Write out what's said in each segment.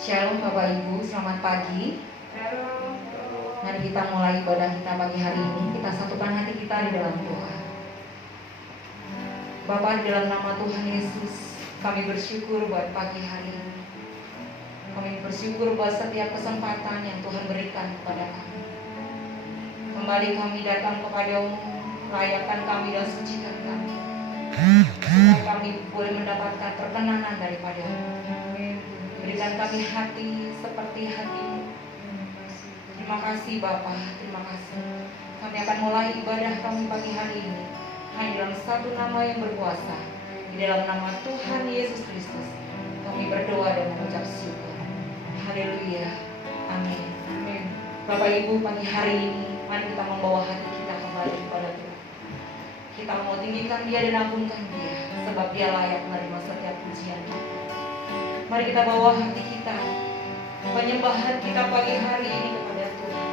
Shalom Bapak Ibu, selamat pagi. Shalom. Mari kita mulai ibadah kita pagi hari ini. Kita satukan hati kita di dalam doa. Bapa, di dalam nama Tuhan Yesus, kami bersyukur buat pagi hari ini. Kami bersyukur buat setiap kesempatan yang Tuhan berikan kepada kami. Kembali kami datang kepada-Mu, layakan kami dan sucikan kami, supaya kami boleh mendapatkan perkenanan daripada-Mu. Berikan kami hati seperti hati-Mu. Terima kasih Bapa, terima kasih. Kami akan mulai ibadah kami pagi hari ini hanya dalam satu nama yang berkuasa, di dalam nama Tuhan Yesus Kristus. Kami berdoa dan mengucap syukur. Haleluya, amin. Amin. Bapak Ibu, pagi hari ini mari kita membawa hati kita kembali kepada Tuhan. Kita mau tinggikan Dia dan agungkan Dia, sebab Dia layak menerima setiap pujian kita. Mari kita bawa hati kita, penyembahan kita pagi hari ini kepada Tuhan.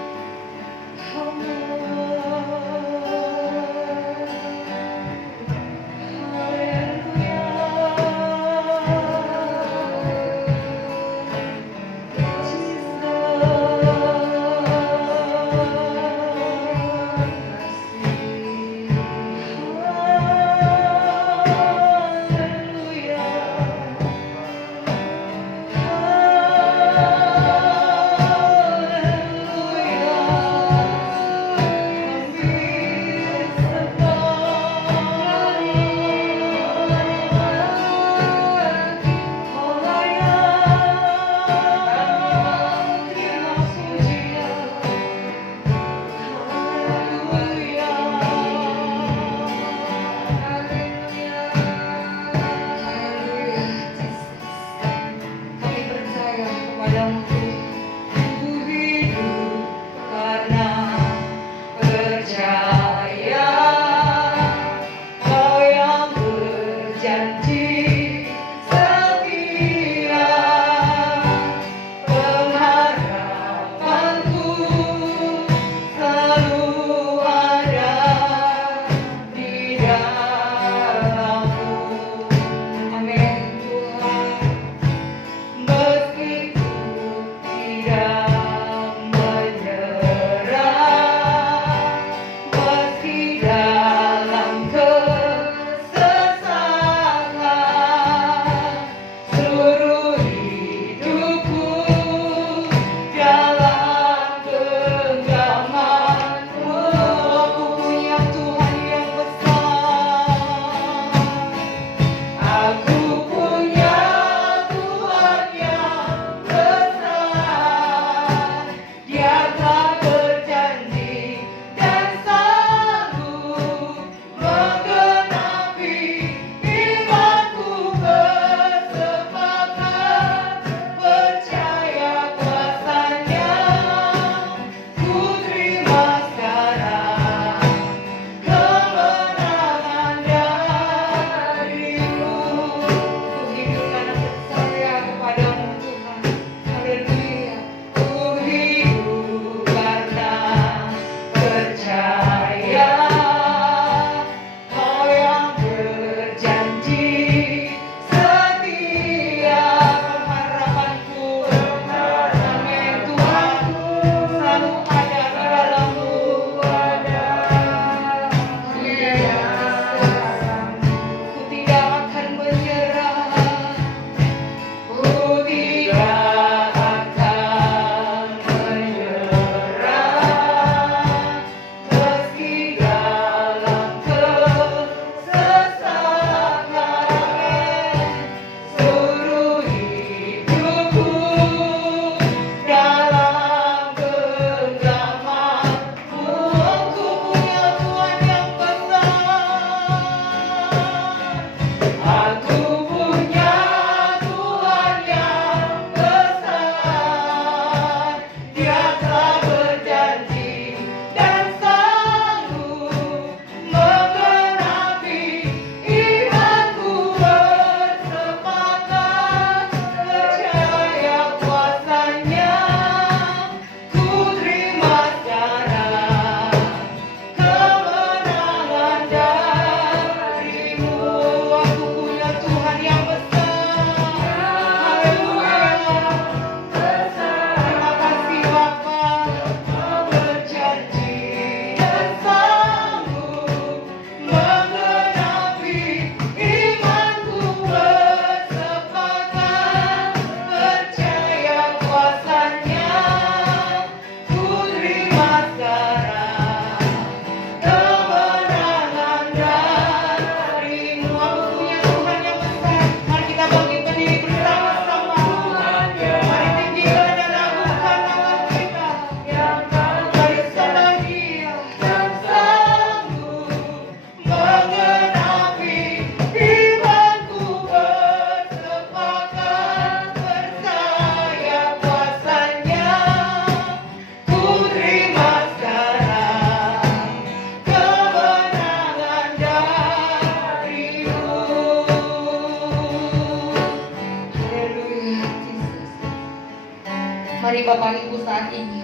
Mari Bapak Ibu saat ini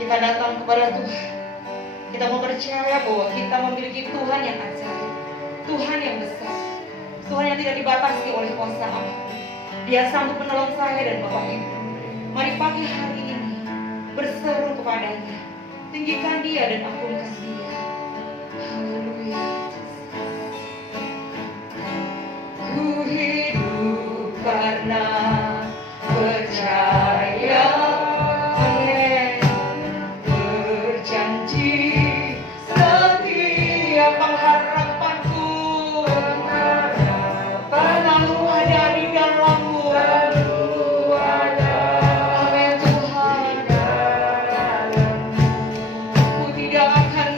kita datang kepada Tuhan. Kita mau percaya bahwa kita memiliki Tuhan yang ajaib, Tuhan yang besar, Tuhan yang tidak dibatasi oleh kuasa apapun. Dia sanggup menolong saya dan Bapak Ibu. Mari pagi hari ini berseru kepadanya, tinggikan Dia dan agungkan Dia. Haleluya. Ku hidup karena percaya, berjanji setiap pengharapanku selalu ada di dalammu. Amin Tuhan. Ku tidak akan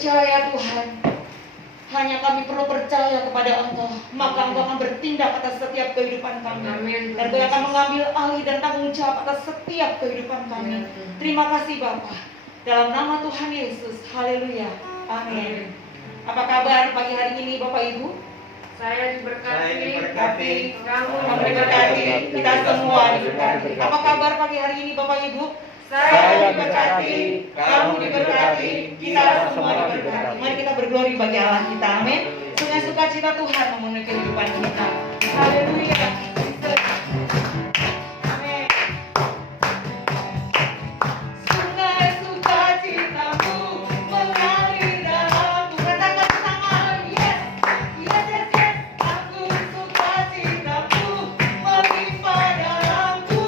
percaya Tuhan, hanya kami perlu percaya kepada Engkau, maka Engkau akan bertindak atas setiap kehidupan kami. Amin. Dan Engkau akan mengambil alih dan tanggung jawab atas setiap kehidupan kami. Terima kasih Bapa. Dalam nama Tuhan Yesus, haleluya. Amin. Apa kabar pagi hari ini Bapak Ibu? Saya diberkati. Kamu diberkati. Kita semua diberkati. Apa kabar pagi hari ini Bapak Ibu? Saya diberkati, kamu diberkati, kita semua diberkati. Mari kita berglori bagi Allah kita, amin. Sungai sukacita Tuhan memenuhi kehidupan kita. Haleluya. Amin. Sungai sukacitamu mengalir dalamku. Katakan bersama, yes, yes, yes, yes. Aku sukacitamu melimpah dalamku.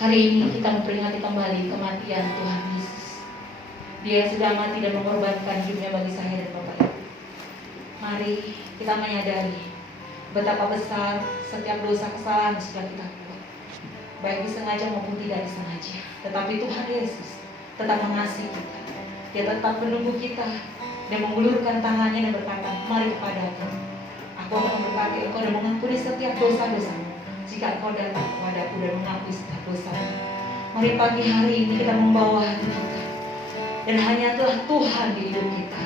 Hari ini kita memperingati kembali kematian Tuhan Yesus. Dia yang sudah mati dan mengorbankan hidupnya bagi saya dan Bapak Ibu. Mari kita menyadari betapa besar setiap dosa kesalahan sudah kita buat, baik disengaja maupun tidak disengaja. Tetapi Tuhan Yesus tetap mengasihi kita. Dia tetap menunggu kita dan mengulurkan tangannya dan berkata, mari kepadaku. Aku akan memberkati engkau dan mengampuni setiap dosa-dosamu. jika Engkau datang kepadaku dan mengakui setiap dosa. Mari pagi hari ini kita membawa hati kita. Dan hanya Tuhan di hidup kita.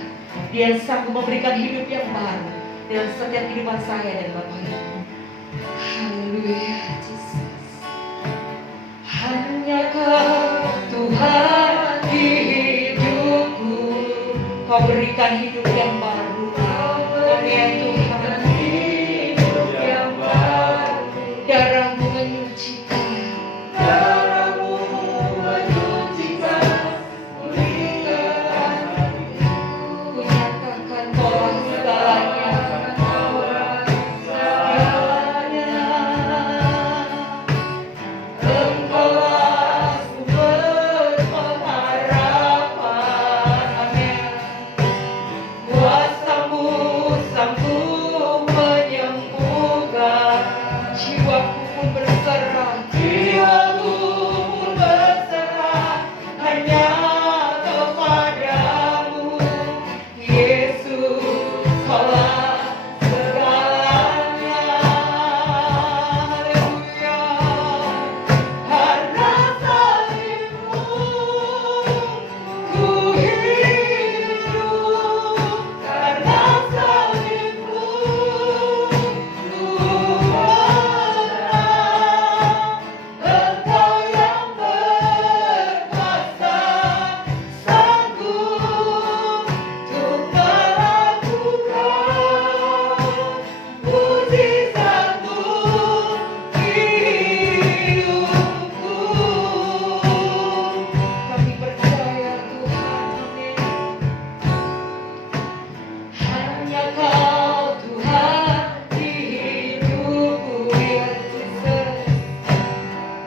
Dia yang sanggup memberikan hidup yang baru dalam setiap kehidupan saya dan Bapak Ibu. Haleluya, Yesus. Hanya Kau Tuhan di hidupku. Kau berikan hidup yang baru. Amin Tuhan. Hidup yang baru. Darahmu menyucikan. Darahmu menyucikan. Pulihkan hatiku. Ku nyatakan tolak segalanya. Engkaulah sumber pengharapan. Amin. Kuasa-Mu sanggup menyembuhkan. Jiwaku pun berserah. Jiwaku pun berserah hanya kepadamu. Yesus, Kaulah segalanya. Haleluya. Karena salibmu ku hidup. Karena salibmu ku menang. Engkau yang berkuasa sanggup untuk melakukan mujizat-Mu di hidupku. Kami percaya Tuhan, amin. Hanya Kau Tuhan di hidupku, ya Yesus.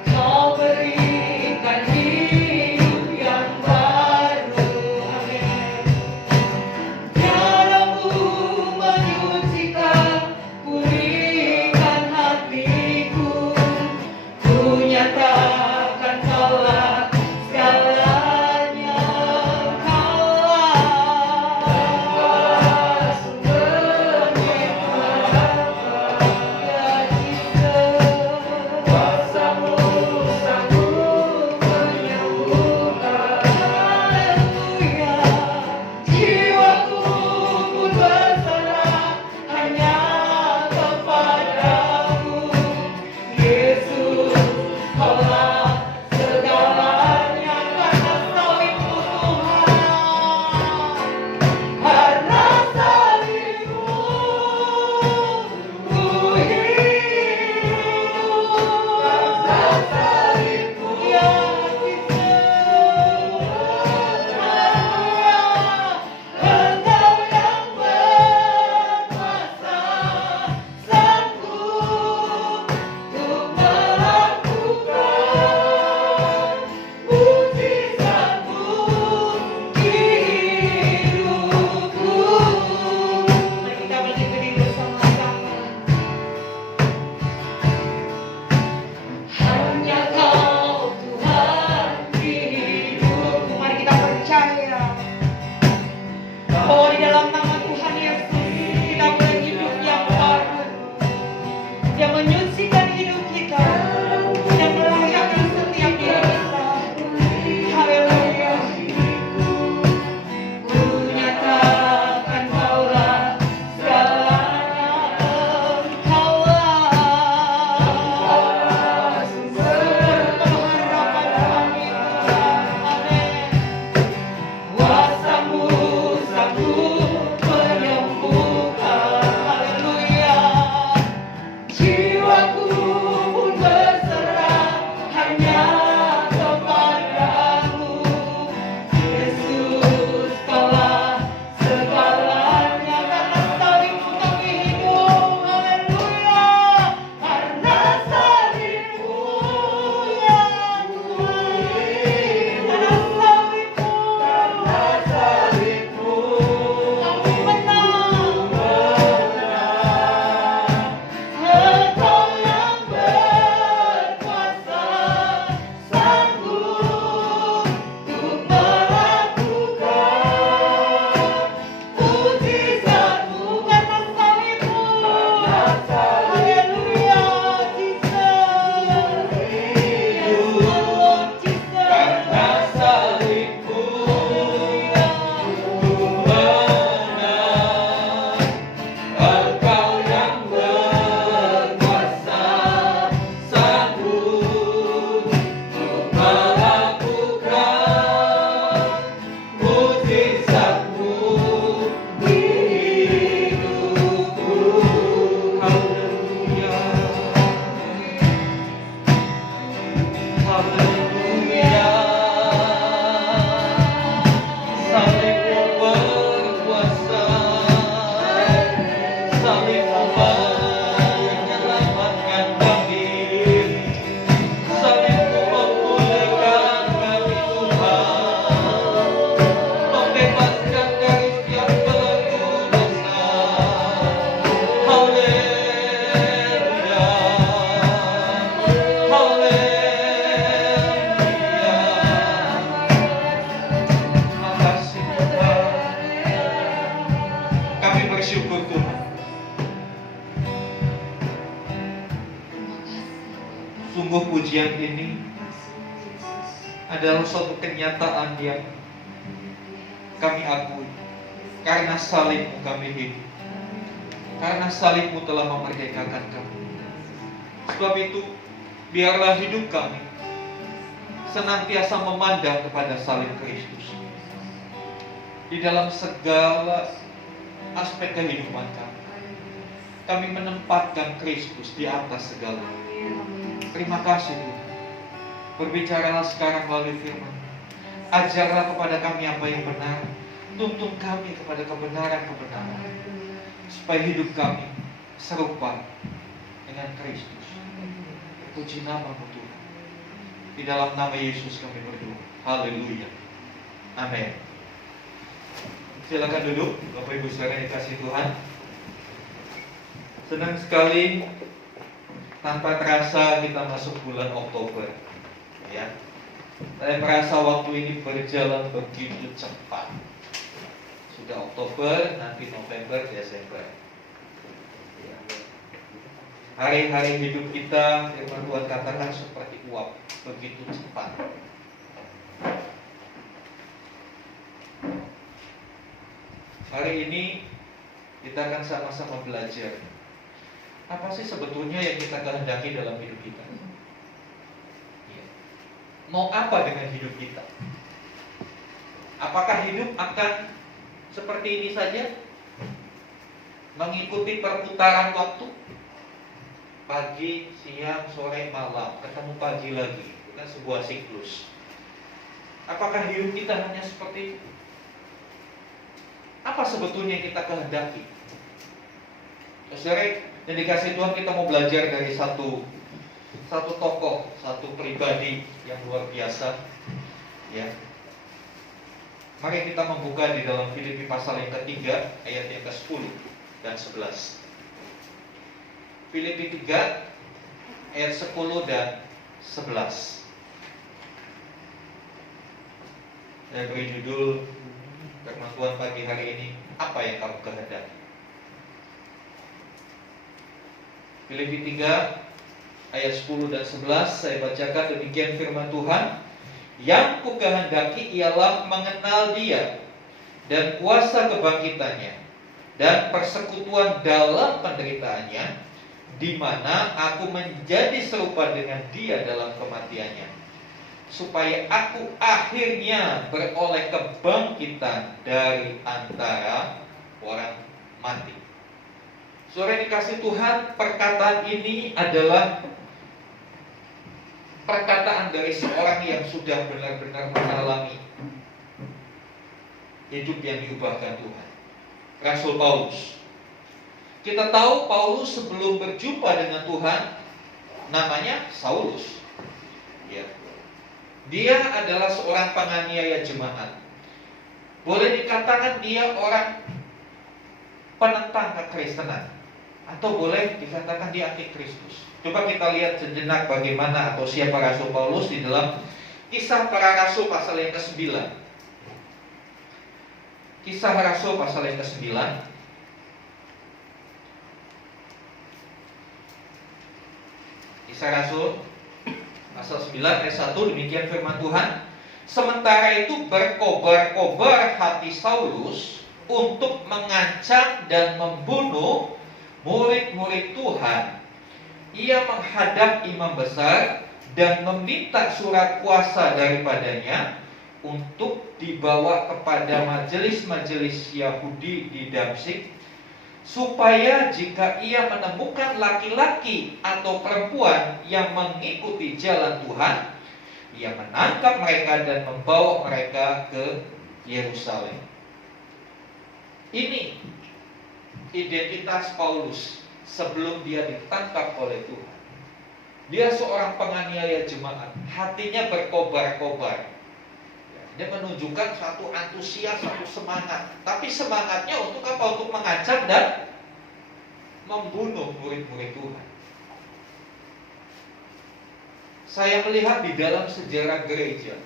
Kau berikan hidup yang baru, amin. Darah-Mu menyucikan, pulihkan hatiku. Ku nyatakan Kaulah segalanya. Kaulah sumbernya harapan, ya Yesus. Kuasa-Mu sanggup menyembuhkan. Haleluya. Jiwaku pun berserah hanya kepadamu. Yesus, Kaulah segalanya. Karena salibmu Tuhan. Karena salibmu ku hidup. Karena salibmu ya Yesus. Haleluya. Engkau yang berkuasa sanggup untuk melakukan mujizat-Mu di hidupku. Mari kita berdiri bersama-sama. Hanya Kau Tuhan di hidupku. Mari kita percaya bahwa di dalam nama Tuhan Yesus kita boleh hidup yang baru, yang menyucikan hidup kita, yang melayakkan setiap diri kita. Haleluya. Ku nyatakan Kaulah segalanya. Engkaulah sumber pengharapan kami. Amin. Kuasa-Mu sanggup menyembuhkan. Haleluya. Jiwaku Sungguh pujian ini adalah suatu kenyataan yang kami akui. Karena salibmu kami hidup. Karena salibmu telah memerdekakan kami. Sebab itu, biarlah hidup kami senantiasa memandang kepada salib Kristus di dalam segala aspek kehidupan kami. Kami menempatkan Kristus di atas segala. Terima kasih Tuhan. Berbicaralah sekarang melalui firman. Ajarlah kepada kami apa yang benar. Tuntun kami kepada kebenaran-kebenaran, supaya hidup kami serupa dengan Kristus. Puji nama-Mu Tuhan. Di dalam nama Yesus kami berdoa. Haleluya. Amin. Silakan duduk, Bapak Ibu saudara yang dikasihi Tuhan. Senang sekali tanpa terasa kita masuk bulan Oktober. Ya. Saya merasa waktu ini berjalan begitu cepat. Sudah Oktober, nanti November, Desember. Ya. Hari-hari hidup kita, firman Tuhan katakan seperti uap, begitu cepat. Hari ini kita akan sama-sama belajar. Apa sih sebetulnya yang kita kehendaki dalam hidup kita? Ya. Mau apa dengan hidup kita? Apakah hidup akan seperti ini saja? Mengikuti perputaran waktu? Pagi, siang, sore, malam, ketemu pagi lagi. Itu kan sebuah siklus. Apakah hidup kita hanya seperti itu? Apa sebetulnya yang kita kehendaki? Saudara yang dikasih Tuhan, kita mau belajar dari satu tokoh, satu pribadi yang luar biasa. Ya. Mari kita membuka di dalam Filipi pasal yang ketiga, ayat yang ke-10 dan 11. Filipi 3 ayat 10 dan 11. Saya beri judul firman Tuhan pagi hari ini, apa yang kamu kehendaki? Filipi 3 ayat 10 dan 11, saya bacakan demikian firman Tuhan. Yang kukehendaki ialah mengenal Dia dan kuasa kebangkitannya dan persekutuan dalam penderitaannya, di mana aku menjadi serupa dengan Dia dalam kematiannya, supaya aku akhirnya beroleh kebangkitan dari antara orang mati. Saudara yang dikasih Tuhan, perkataan ini adalah perkataan dari seorang yang sudah benar-benar mengalami hidup yang diubahkan Tuhan. Rasul Paulus. Kita tahu Paulus sebelum berjumpa dengan Tuhan namanya Saulus. Ya. Dia adalah seorang penganiaya jemaat. Boleh dikatakan dia orang penentang kekristenan, atau boleh dikatakan dia antikristus. Coba kita lihat sejenak bagaimana atau siapa Rasul Paulus di dalam Kisah Para Rasul pasal yang ke-9. Kisah Rasul pasal yang ke-9. Kisah Rasul pasal 9 ayat 1, demikian firman Tuhan. Sementara itu berkobar-kobar hati Saulus untuk mengancam dan membunuh murid-murid Tuhan. Ia menghadap imam besar dan meminta surat kuasa daripadanya untuk dibawa kepada majelis-majelis Yahudi di Damsyik, supaya jika ia menemukan laki-laki atau perempuan yang mengikuti jalan Tuhan, ia menangkap mereka dan membawa mereka ke Yerusalem. Ini identitas Paulus sebelum dia ditangkap oleh Tuhan. Dia seorang penganiaya jemaat, hatinya berkobar-kobar. Dia menunjukkan satu antusias, satu semangat. Tapi semangatnya untuk apa? Untuk mengancam dan membunuh murid-murid Tuhan. Saya melihat di dalam sejarah gereja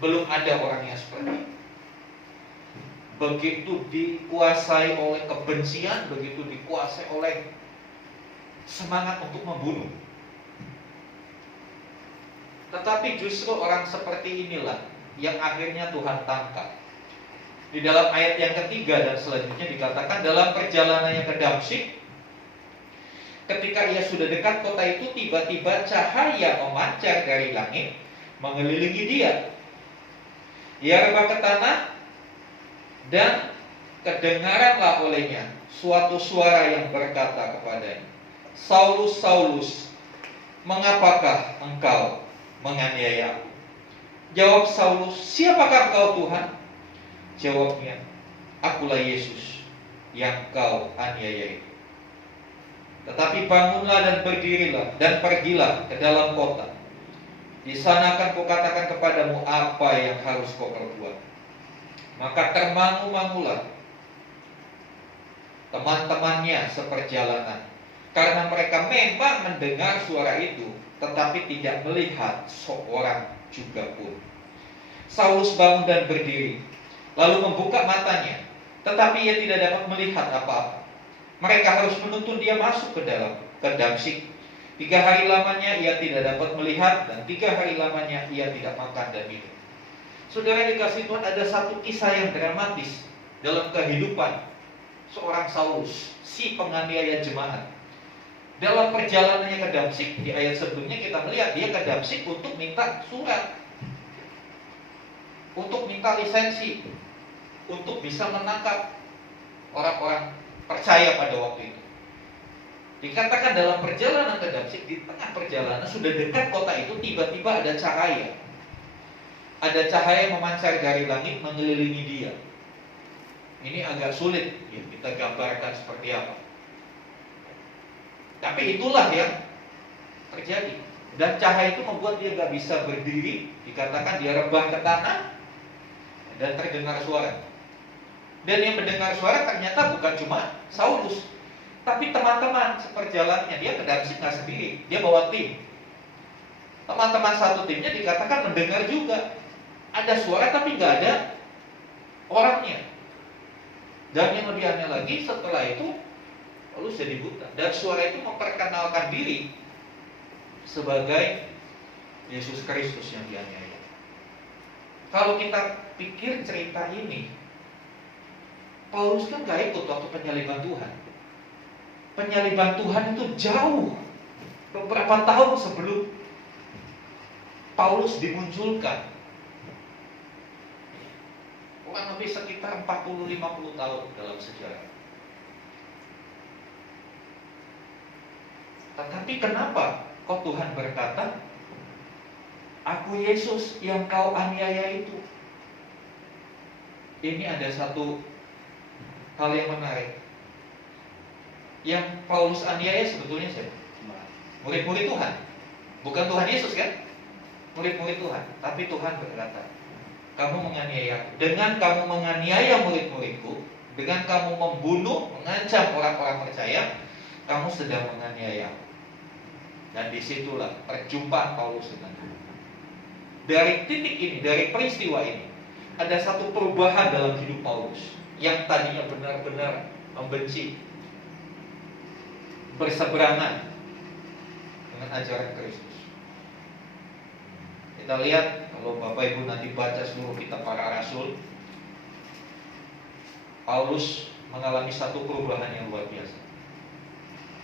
belum ada orang yang seperti itu. Begitu dikuasai oleh kebencian, begitu dikuasai oleh semangat untuk membunuh. Tetapi justru orang seperti inilah yang akhirnya Tuhan tangkap. Di dalam ayat yang ketiga dan selanjutnya dikatakan, dalam perjalanannya ke Damsyik, ketika ia sudah dekat kota itu, tiba-tiba cahaya memancar dari langit mengelilingi dia. Ia rebah ke tanah, dan kedengaranlah olehnya suatu suara yang berkata kepadanya, Saulus, Saulus, mengapakah engkau menganiaya aku? Jawab Saulus, siapakah engkau Tuhan? Jawabnya, akulah Yesus yang kau aniaya itu. Tetapi bangunlah dan berdirilah dan pergilah ke dalam kota. Di sana akan kukatakan kepadamu apa yang harus kau perbuat. Maka termangu-mangulah teman-temannya seperjalanan, karena mereka memang mendengar suara itu, tetapi tidak melihat seorang juga pun. Saulus bangun dan berdiri, lalu membuka matanya, tetapi ia tidak dapat melihat apa-apa. Mereka harus menuntun dia masuk ke Damsyik. 3 hari lamanya ia tidak dapat melihat, dan 3 hari lamanya ia tidak makan dan minum. Saudara dikasih Tuhan, ada satu kisah yang dramatis dalam kehidupan seorang Saulus, si penganiaya jemaat. Dalam perjalanannya ke Damsyik, di ayat sebelumnya kita melihat dia ke Damsyik untuk minta surat, untuk minta lisensi, untuk bisa menangkap orang-orang percaya pada waktu itu. Dikatakan dalam perjalanan ke Damsyik, di tengah perjalanan sudah dekat kota itu, tiba-tiba ada cahaya. Ada cahaya memancar dari langit mengelilingi dia. Ini agak sulit ya, kita gambarkan seperti apa. Tapi itulah yang terjadi. Dan cahaya itu membuat dia gak bisa berdiri. Dikatakan dia rebah ke tanah dan terdengar suara. Dan yang mendengar suara ternyata bukan cuma Saulus, tapi teman-teman seperjalanannya. Dia ke Damsyik nggak sendiri, dia bawa tim. Teman-teman satu timnya dikatakan mendengar juga ada suara, tapi nggak ada orangnya. Dan yang lebih aneh lagi, setelah itu Paulus jadi buta. Dan suara itu memperkenalkan diri sebagai Yesus Kristus yang dianiaya. Kalau kita pikir cerita ini, Paulus kan gak ikut waktu penyaliban Tuhan. Penyaliban Tuhan itu jauh, beberapa tahun sebelum Paulus dimunculkan. Kurang lebih sekitar 40-50 tahun dalam sejarah. Tetapi kenapa kok Tuhan berkata, aku Yesus yang kau aniaya itu? Ini ada satu hal yang menarik. Yang Paulus aniaya sebetulnya siapa? Murid-murid Tuhan. Bukan Tuhan Yesus kan? Murid-murid Tuhan. Tapi Tuhan berkata, kamu menganiaya aku. Dengan kamu menganiaya murid-muridku, dengan kamu membunuh, mengancam orang-orang percaya, kamu sedang menganiaya aku. Dan disitulah perjumpaan Paulus dengan Tuhan. Dari titik ini, dari peristiwa ini, ada satu perubahan dalam hidup Paulus. Yang tadinya benar-benar membenci, berseberangan dengan ajaran Kristus. Kita lihat, kalau Bapak Ibu nanti baca seluruh kitab para rasul, Paulus mengalami satu perubahan yang luar biasa.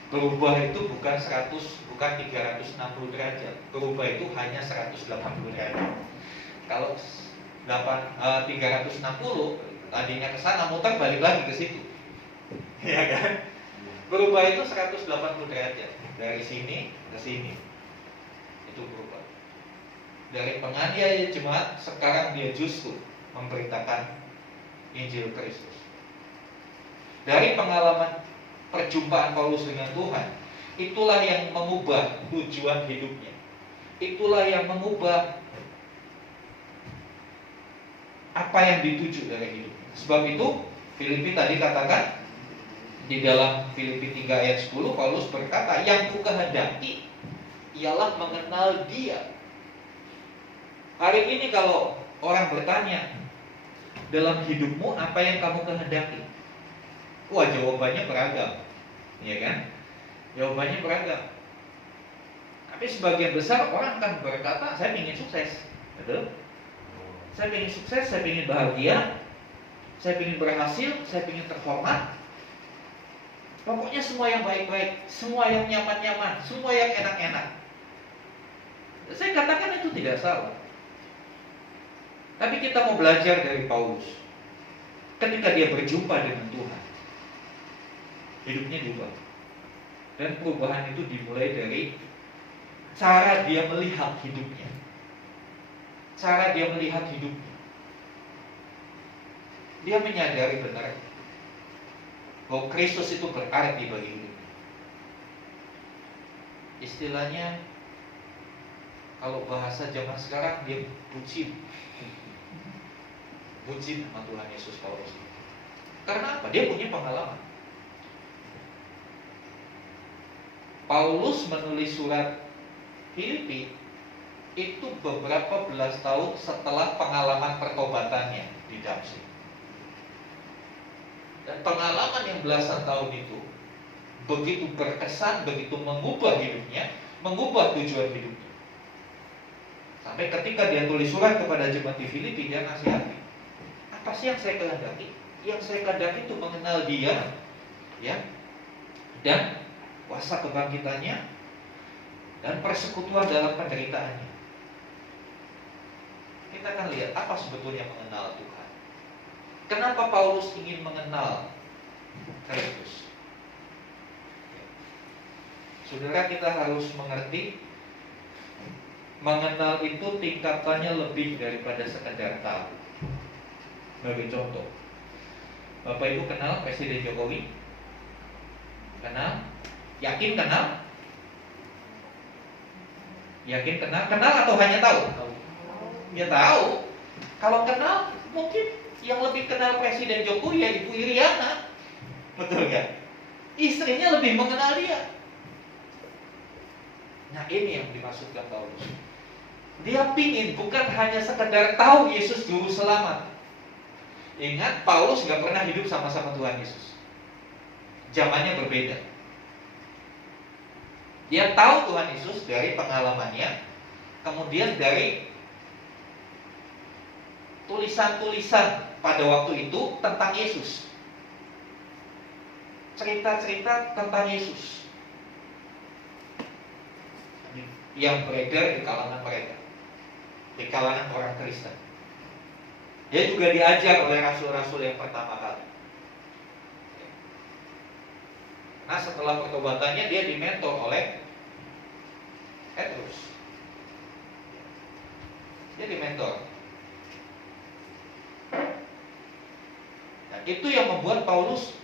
Berubah itu bukan 360 derajat. Berubah itu hanya 180 derajat. Kalau 360 tadinya ke sana, muter balik lagi ke situ. Ya kan? Berubah itu 180 derajat. Dari sini ke sini. Itu berubah. Dari penganiaya jemaat, sekarang dia justru memberitakan Injil Kristus. Dari pengalaman perjumpaan Paulus dengan Tuhan, itulah yang mengubah tujuan hidupnya. Itulah yang mengubah apa yang dituju dari hidupnya. Sebab itu Filipi tadi katakan, di dalam Filipi 3 ayat 10, Paulus berkata, yang kukehendaki ialah mengenal Dia. Hari ini kalau orang bertanya, dalam hidupmu apa yang kamu kehendaki? Wah, jawabannya beragam, ya kan? Jawabannya beragam. Tapi sebagian besar orang akan berkata, saya ingin sukses. Betul? Saya ingin sukses, saya ingin bahagia, saya ingin berhasil, saya ingin terhormat. Pokoknya semua yang baik-baik, semua yang nyaman-nyaman, semua yang enak-enak. Saya katakan itu tidak salah. Tapi kita mau belajar dari Paulus. Ketika dia berjumpa dengan Tuhan, hidupnya diubah. Dan perubahan itu dimulai dari cara dia melihat hidupnya. Cara dia melihat hidupnya. Dia menyadari benar bahwa Kristus itu berarti bagi hidupnya. Istilahnya, kalau bahasa zaman sekarang, dia bucin. Bucin sama Tuhan Yesus Paulus. Karena apa? Dia punya pengalaman. Paulus menulis surat Filipi itu beberapa belas tahun setelah pengalaman pertobatannya di Damsyik. Dan pengalaman yang belasan tahun itu begitu berkesan, begitu mengubah hidupnya, mengubah tujuan hidupnya. Sampai ketika dia tulis surat kepada jemaat di Filipi, dia nasihati, apa sih yang saya kehendaki? Yang saya kehendaki itu mengenal Dia, ya, dan kuasa kebangkitannya, dan persekutuan dalam penderitaannya. Kita akan lihat apa sebetulnya mengenal Tuhan. Kenapa Paulus ingin mengenal Kristus? Saudara, kita harus mengerti, mengenal itu tingkatannya lebih daripada sekedar tahu. Sebagai contoh, Bapak Ibu kenal Presiden Jokowi? Kenal? Yakin kenal? Yakin kenal? Kenal atau hanya tahu? Ya tahu. Kalau kenal, mungkin yang lebih kenal Presiden Jokowi ya Ibu Iriana. Betul gak? Istrinya lebih mengenal dia. Nah, ini yang dimaksudkan Paulus. Dia pingin bukan hanya sekedar tahu Yesus Juru Selamat. Ingat, Paulus gak pernah hidup sama-sama Tuhan Yesus. Zamannya berbeda. Dia tahu Tuhan Yesus dari pengalamannya, kemudian dari tulisan-tulisan pada waktu itu tentang Yesus. Cerita-cerita tentang Yesus yang beredar di kalangan mereka, di kalangan orang Kristen. Dia juga diajar oleh rasul-rasul yang pertama kali. Nah, setelah pertobatannya dia dimentor oleh Petrus. Dia dimentor. Nah, itu yang membuat Paulus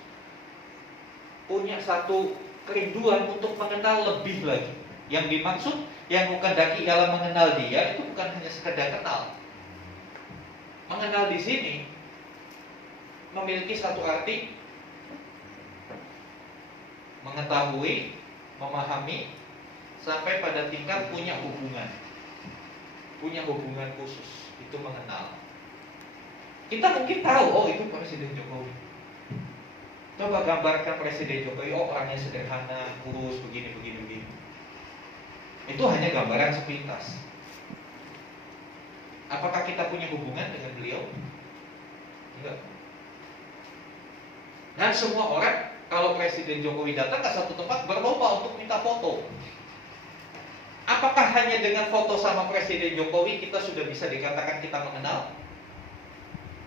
punya satu kerinduan untuk mengenal lebih lagi. Yang dimaksud, yang menghendaki ialah mengenal Dia, itu bukan hanya sekedar kenal. Mengenal di sini memiliki satu arti mengetahui, memahami, sampai pada tingkat punya hubungan khusus. Itu mengenal. Kita mungkin tahu, oh itu Presiden Jokowi. Coba gambarkan Presiden Jokowi, oh orangnya sederhana, kurus, begini. Itu hanya gambaran sepintas. Apakah kita punya hubungan dengan beliau? Enggak. Dan semua orang, kalau Presiden Jokowi datang ke satu tempat, berlomba untuk minta foto. Apakah hanya dengan foto sama Presiden Jokowi kita sudah bisa dikatakan kita mengenal?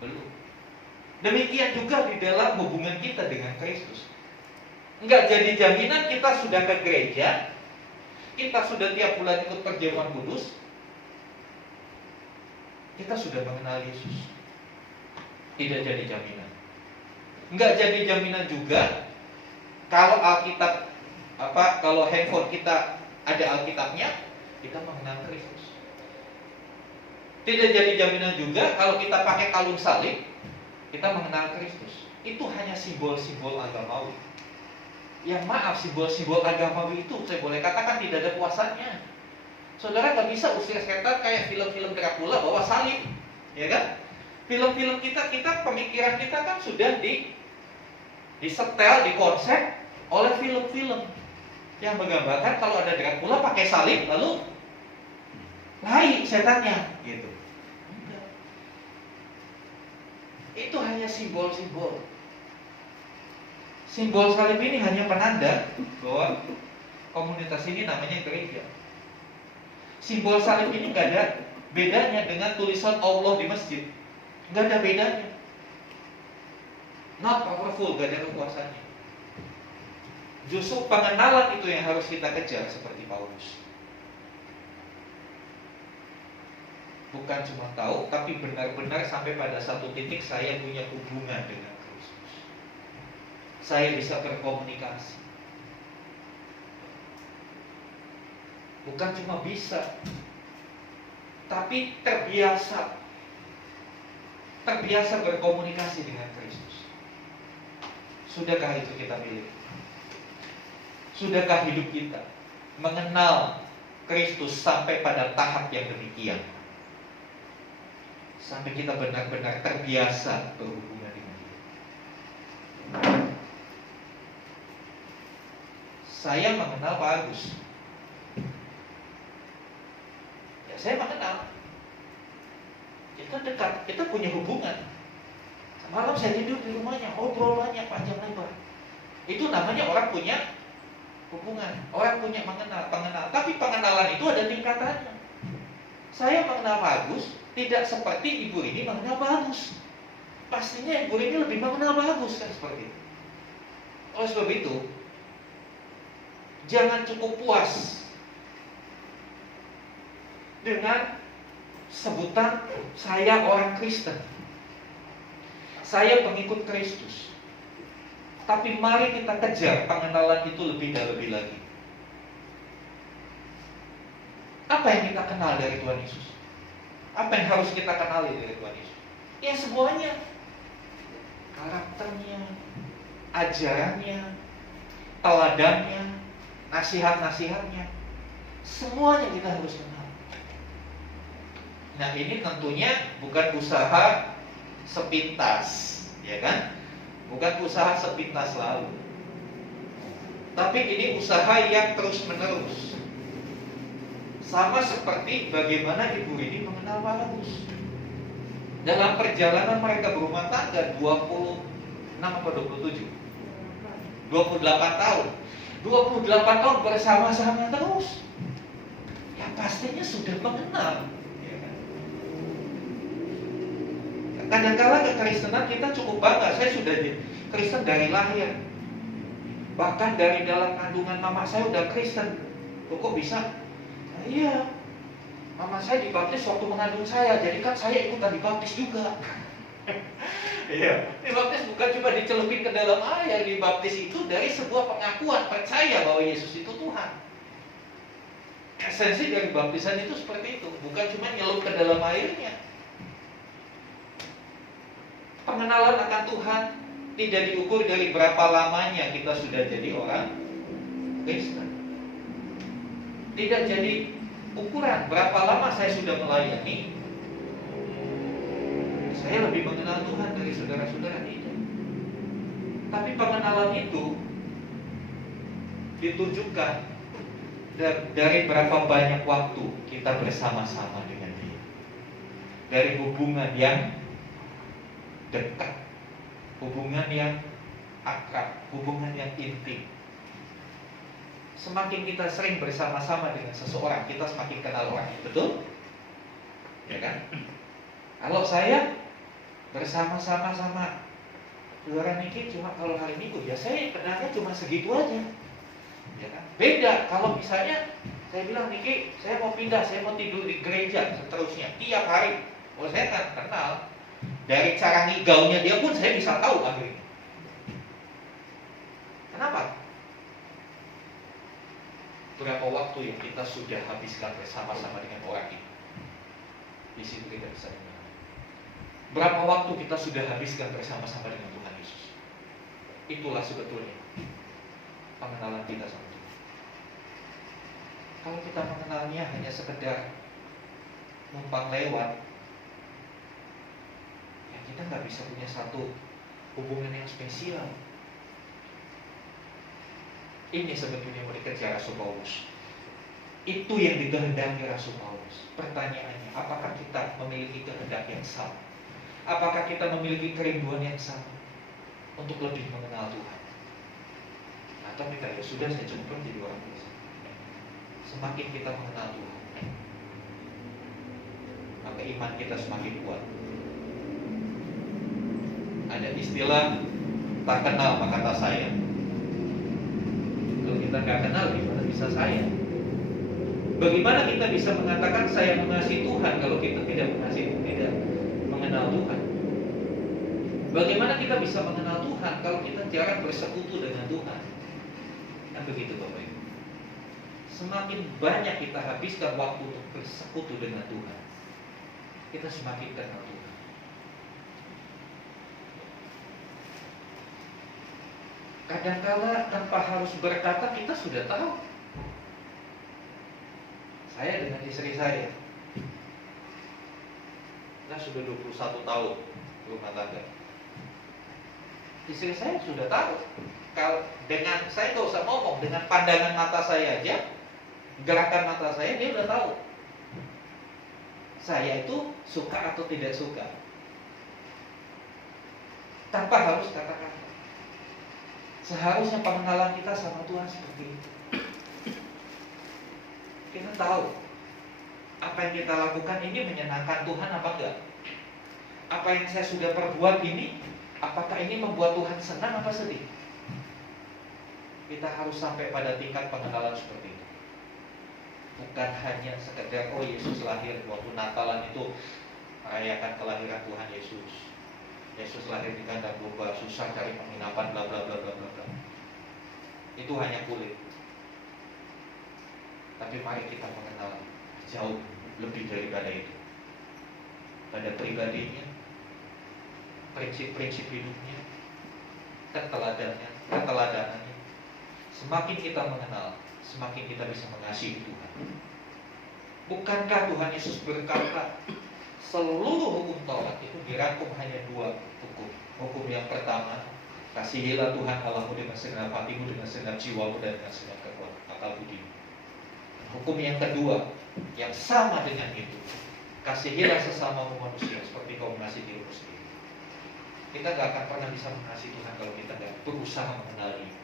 Belum. Demikian juga di dalam hubungan kita dengan Kristus. Enggak jadi jaminan kita sudah ke gereja, kita sudah tiap bulan ikut perjamuan kudus, kita sudah mengenal Yesus. Tidak jadi jaminan. Enggak jadi jaminan juga kalau Alkitab kalau handphone kita ada Alkitabnya, kita mengenal Kristus. Tidak jadi jaminan juga kalau kita pakai kalung salib, kita mengenal Kristus. Itu hanya simbol-simbol agamawi. Yang maaf, simbol-simbol agamawi itu saya boleh katakan tidak ada kuasanya. Saudara gak bisa usir setan kayak film-film Dracula bawa salib, ya kan? Film-film kita pemikiran kita kan sudah disetel, dikonsep oleh film-film. Yang menggambarkan kalau ada Dracula pakai salib lalu lari setannya gitu. Enggak. Itu hanya simbol-simbol. Simbol salib ini hanya penanda bahwa komunitas ini namanya gereja. Simbol salib ini nggak ada bedanya dengan tulisan Allah di masjid. Nggak ada bedanya. Not powerful, nggak ada kekuasaannya. Justru pengenalan itu yang harus kita kejar seperti Paulus. Bukan cuma tahu, tapi benar-benar sampai pada satu titik saya punya hubungan dengan Kristus. Saya bisa berkomunikasi. Bukan cuma bisa, tapi terbiasa. Terbiasa berkomunikasi dengan Kristus. Sudahkah itu kita miliki? Sudahkah hidup kita mengenal Kristus sampai pada tahap yang demikian? Sampai kita benar-benar terbiasa berhubungan dengan Dia. Saya mengenal Pak Agus. Ya, saya mengenal. Kita dekat, kita punya hubungan. Malam saya tidur di rumahnya, obrolannya panjang lebar. Itu namanya orang punya hubungan, orang punya pengenal. Tapi pengenalan itu ada tingkatannya. Saya mengenal Pak Agus tidak seperti ibu ini mengenal Pak Agus. Pastinya ibu ini lebih mengenal Pak Agus kan seperti itu. Oleh sebab itu, jangan cukup puas dengan sebutan saya orang Kristen, saya pengikut Kristus. Tapi mari kita kejar pengenalan itu lebih dan lebih lagi. Apa yang kita kenal dari Tuhan Yesus? Apa yang harus kita kenali dari Tuhan Yesus? Ya semuanya. Karakternya, ajarannya, teladannya, nasihat-nasihatnya. Semuanya kita harus kenal. Nah ini tentunya bukan usaha sepintas, ya kan? Bukan usaha sepintas lalu. Tapi ini usaha yang terus-menerus. Sama seperti bagaimana ibu ini mengenal Pak Agus. Dalam perjalanan mereka berumah tangga 26 atau 27 28 tahun 28 tahun bersama-sama terus. Ya pastinya sudah mengenal. Kadang-kadang kekristenan kita cukup bangga. Saya sudah Kristen dari lahir. Bahkan dari dalam kandungan mama saya udah Kristen. Kok bisa? Nah, iya. Mama saya dibaptis waktu mengandung saya. Jadi kan saya ikutan dibaptis juga. Iya. Dibaptis bukan cuma dicelupin ke dalam air. Dibaptis itu dari sebuah pengakuan percaya bahwa Yesus itu Tuhan. Esensi dari baptisan itu seperti itu. Bukan cuma nyelup ke dalam airnya. Pengenalan akan Tuhan tidak diukur dari berapa lamanya kita sudah jadi orang Kristen. Tidak jadi ukuran berapa lama saya sudah melayani. Saya lebih mengenal Tuhan dari saudara-saudara ini. Tapi pengenalan itu ditunjukkan dari berapa banyak waktu kita bersama-sama dengan Dia. Dari hubungan yang dekat, hubungan yang akrab, hubungan yang intim. Semakin kita sering bersama-sama dengan seseorang, kita semakin kenal orangnya, betul? Ya kan? Kalau saya bersama-sama sama saudara Niki cuma kalau hari Minggu, ya saya kenalnya cuma segitu aja. Ya kan? Beda kalau misalnya saya bilang Niki, saya mau pindah, saya mau tidur di gereja seterusnya tiap hari. Oh saya kan kenal. Dari cara ngigaunya dia pun saya bisa tahu akhirnya. Kenapa? Berapa waktu yang kita sudah habiskan bersama-sama dengan orang ini? Di situ kita bisa dengar. Berapa waktu kita sudah habiskan bersama-sama dengan Tuhan Yesus? Itulah sebetulnya pengenalan kita sama Tuhan. Kalau kita mengenalnya hanya sekedar numpang lewat, kita nggak bisa punya satu hubungan yang spesial. Ini sebetulnya mau dikejar Rasul Paulus. Itu yang dikehendaki Rasul Paulus. Pertanyaannya, apakah kita memiliki kehendak yang sama? Apakah kita memiliki kerinduan yang sama untuk lebih mengenal Tuhan? Atau kita ya sudah, saya cukup jadi orang biasa. Semakin kita mengenal Tuhan, maka iman kita semakin kuat. Ada istilah tak kenal maka tak sayang. Kalau kita nggak kenal, gimana bisa sayang? Bagaimana kita bisa mengatakan saya mengasihi Tuhan kalau kita tidak mengenal Tuhan? Bagaimana kita bisa mengenal Tuhan kalau kita jarang bersekutu dengan Tuhan? Kan begitu Bapak Ibu. Semakin banyak kita habiskan waktu untuk bersekutu dengan Tuhan, kita semakin kenal Tuhan. Kadangkala tanpa harus berkata kita sudah tahu. Saya dengan istri saya, kita sudah 21 tahun rumah tangga. Istri saya sudah tahu. Kalau dengan saya nggak usah ngomong, dengan pandangan mata saya aja, gerakan mata saya, dia udah tahu saya itu suka atau tidak suka, tanpa harus kata-kata. Seharusnya pengenalan kita sama Tuhan seperti itu. Kita tahu apa yang kita lakukan ini menyenangkan Tuhan apa enggak. Apa yang saya sudah perbuat ini, apakah ini membuat Tuhan senang apa sedih. Kita harus sampai pada tingkat pengenalan seperti itu. Bukan hanya sekedar oh Yesus lahir, waktu Natalan itu merayakan kelahiran Tuhan Yesus. Yesus lahir di kandang domba, susah cari penginapan, bla bla bla bla bla. Itu hanya kulit. Tapi mari kita mengenal jauh lebih daripada itu. Pada pribadinya, prinsip-prinsip hidupnya, keteladanannya. Semakin kita mengenal, semakin kita bisa mengasihi Tuhan. Bukankah Tuhan Yesus berkata, seluruh hukum Taurat itu dirangkum hanya 2 hukum. Hukum yang pertama, kasihilah Tuhan Allahmu dengan segenap hatimu, dengan segenap jiwamu, dan dengan segenap kekuatan akal budimu. Hukum yang kedua, yang sama dengan itu, kasihilah sesamamu manusia seperti kau mengasihi dirimu sendiri. Kita gak akan pernah bisa mengasihi Tuhan kalau kita gak berusaha mengenal Dia.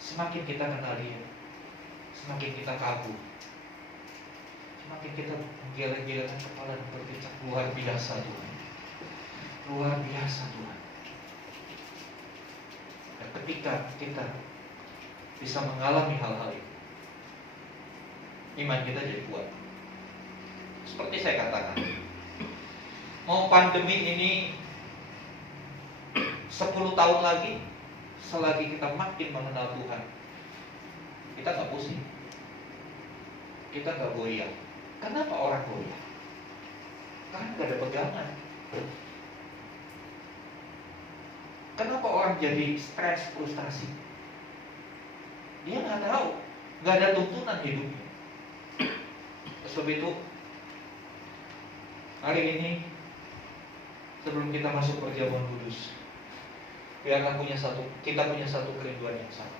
Semakin kita kenal Dia, semakin kita kabur, semakin kita menggila-gilakan kepala dan berpikir luar biasa Tuhan, luar biasa Tuhan. Dan ketika kita bisa mengalami hal-hal itu, iman kita jadi kuat. Seperti saya katakan, mau pandemi ini 10 tahun lagi, selagi kita makin mengenal Tuhan, kita gak pusing, kita gak goyah. Kenapa orang goyah? Karena gak ada pegangan. Kenapa orang jadi stres, frustasi? Dia gak tahu, gak ada tuntunan hidupnya. Sebab itu, hari ini sebelum kita masuk perjamuan kudus, kita punya satu kerinduan yang sama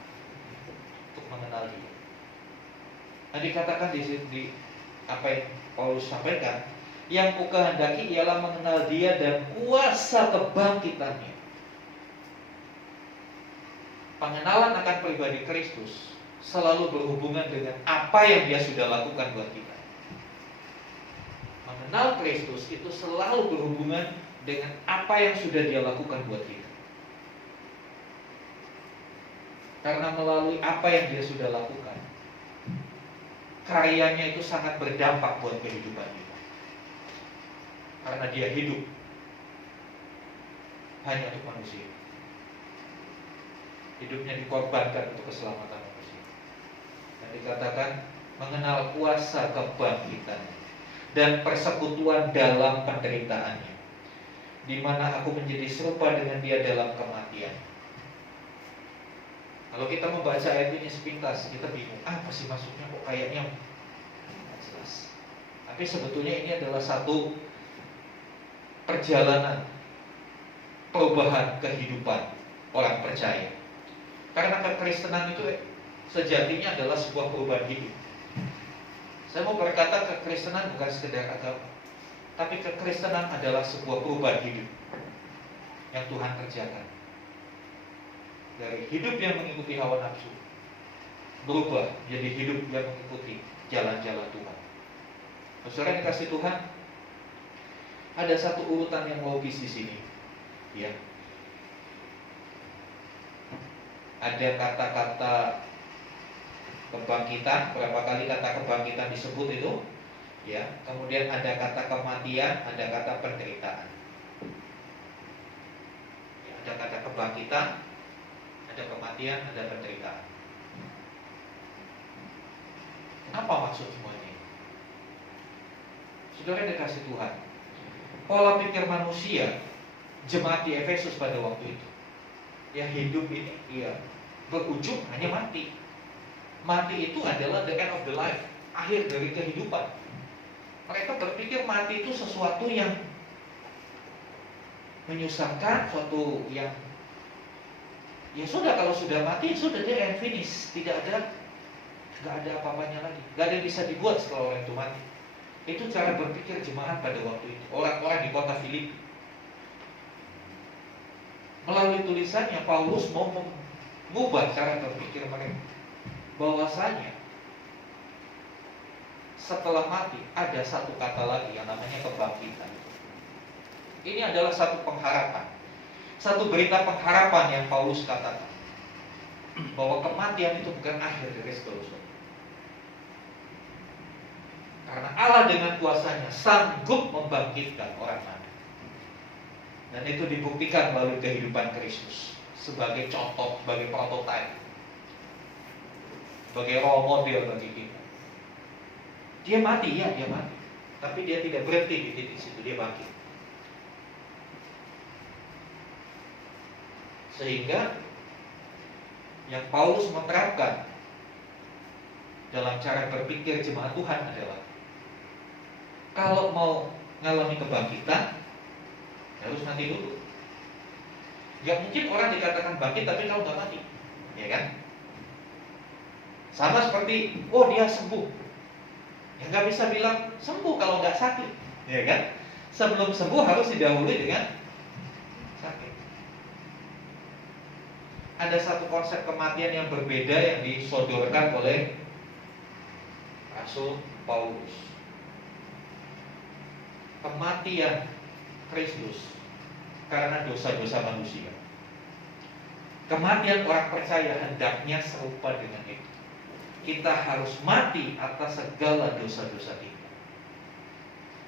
untuk mengenal Dia. Nah, dikatakan di apa yang Paulus sampaikan, yang kukehendaki ialah mengenal Dia dan kuasa kebangkitannya. Pengenalan akan pribadi Kristus selalu berhubungan dengan apa yang Dia sudah lakukan buat kita. Mengenal Kristus itu selalu berhubungan dengan apa yang sudah Dia lakukan buat kita. Karena melalui apa yang Dia sudah lakukan, karyanya itu sangat berdampak buat kehidupan kita. Karena Dia hidup hanya untuk manusia. Hidupnya dikorbankan untuk keselamatan manusia. Dan dikatakan mengenal kuasa kebangkitan dan persekutuan dalam penderitaannya, di mana aku menjadi serupa dengan Dia dalam kematian. Kalau kita membaca ayat ini sepintas, kita bingung, apa sih maksudnya, kok kayaknya tidak jelas. Tapi sebetulnya ini adalah satu perjalanan perubahan kehidupan orang percaya. Karena kekristenan itu sejatinya adalah sebuah perubahan hidup. Saya mau berkata kekristenan bukan sekedar agama, tapi kekristenan adalah sebuah perubahan hidup yang Tuhan kerjakan. Dari hidup yang mengikuti hawa nafsu berubah jadi hidup yang mengikuti jalan-jalan Tuhan. Saudara yang dikasih Tuhan, ada satu urutan yang logis di sini, ya. Ada kata-kata kebangkitan, berapa kali kata kebangkitan disebut itu, ya. Kemudian ada kata kematian, ada kata penderitaan. Ya, ada kata kebangkitan, ada kematian, ada penderitaan. Apa maksud semuanya? Saudara yang dikasih Tuhan, pola pikir manusia jemaat di Efesus pada waktu itu, ya hidup ini ya berujung hanya mati. Mati itu adalah the end of the life, akhir dari kehidupan. Mereka berpikir mati itu sesuatu yang menyusahkan, suatu yang ya sudah, kalau sudah mati sudah, dia end finish, nggak ada apa-apanya lagi, nggak ada yang bisa dibuat setelah orang itu mati. Itu cara berpikir jemaat pada waktu itu, orang-orang di kota Filipi. Melalui tulisannya Paulus mau mengubah cara berpikir mereka, bahwasanya setelah mati ada satu kata lagi yang namanya kebangkitan. Ini adalah satu pengharapan, satu berita pengharapan yang Paulus katakan, bahwa kematian itu bukan akhir dari segala sesuatu. Karena Allah dengan kuasanya sanggup membangkitkan orang mati. Dan itu dibuktikan melalui kehidupan Kristus sebagai contoh, sebagai prototipe, sebagai role model bagi kita. Dia mati, ya dia mati, tapi dia tidak berhenti di titik situ, dia bangkit. Sehingga yang Paulus menerapkan dalam cara berpikir jemaat Tuhan adalah, kalau mau ngalami kebangkitan harus mati dulu. Ya mungkin orang dikatakan bangkit tapi kalau nggak mati, ya kan? Sama seperti, oh dia sembuh, ya nggak bisa bilang sembuh kalau nggak sakit, ya kan? Sebelum sembuh harus didahului dengan sakit. Ada satu konsep kematian yang berbeda yang disodorkan oleh Rasul Paulus. Kematian Kristus karena dosa-dosa manusia. Kematian orang percaya hendaknya serupa dengan itu. Kita harus mati atas segala dosa-dosa kita.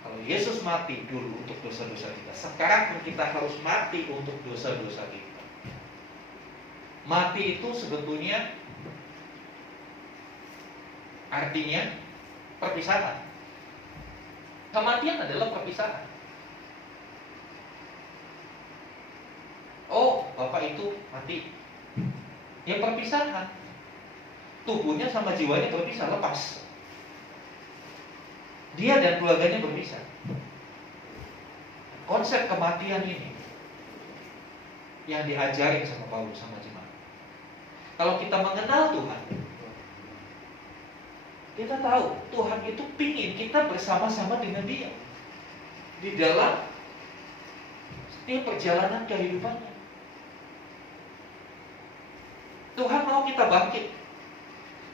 Kalau Yesus mati dulu untuk dosa-dosa kita, sekarang pun kita harus mati untuk dosa-dosa kita. Mati itu sebetulnya artinya perpisahan. Kematian adalah perpisahan. Oh, bapak itu mati, ya perpisahan. Tubuhnya sama jiwanya berpisah, lepas. Dia dan keluarganya berpisah. Konsep kematian ini yang diajarin sama Paulus sama jemaat. Kalau kita mengenal Tuhan, kita tahu Tuhan itu pingin kita bersama-sama dengan Dia di dalam setiap perjalanan kehidupannya. Tuhan mau kita bangkit,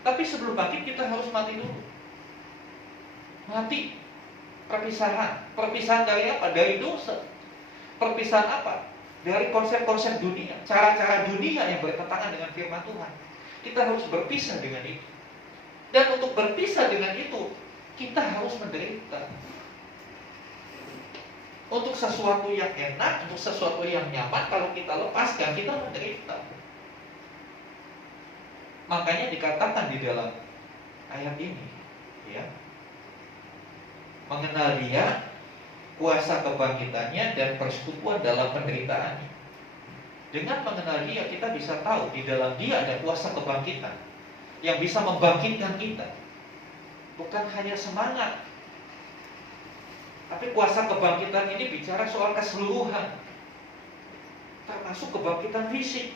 tapi sebelum bangkit kita harus mati dulu. Mati, perpisahan. Perpisahan dari apa? Dari dosa. Perpisahan apa? Dari konsep-konsep dunia, cara-cara dunia yang bertentangan dengan firman Tuhan. Kita harus berpisah dengan itu. Dan untuk berpisah dengan itu, kita harus menderita. Untuk sesuatu yang enak, untuk sesuatu yang nyaman, kalau kita lepaskan, kita menderita. Makanya dikatakan di dalam ayat ini, ya, mengenal Dia, kuasa kebangkitannya dan persekutuan dalam penderitaannya. Dengan mengenal Dia, kita bisa tahu di dalam Dia ada kuasa kebangkitan yang bisa membangkitkan kita. Bukan hanya semangat, tapi kuasa kebangkitan ini bicara soal keseluruhan, termasuk kebangkitan fisik.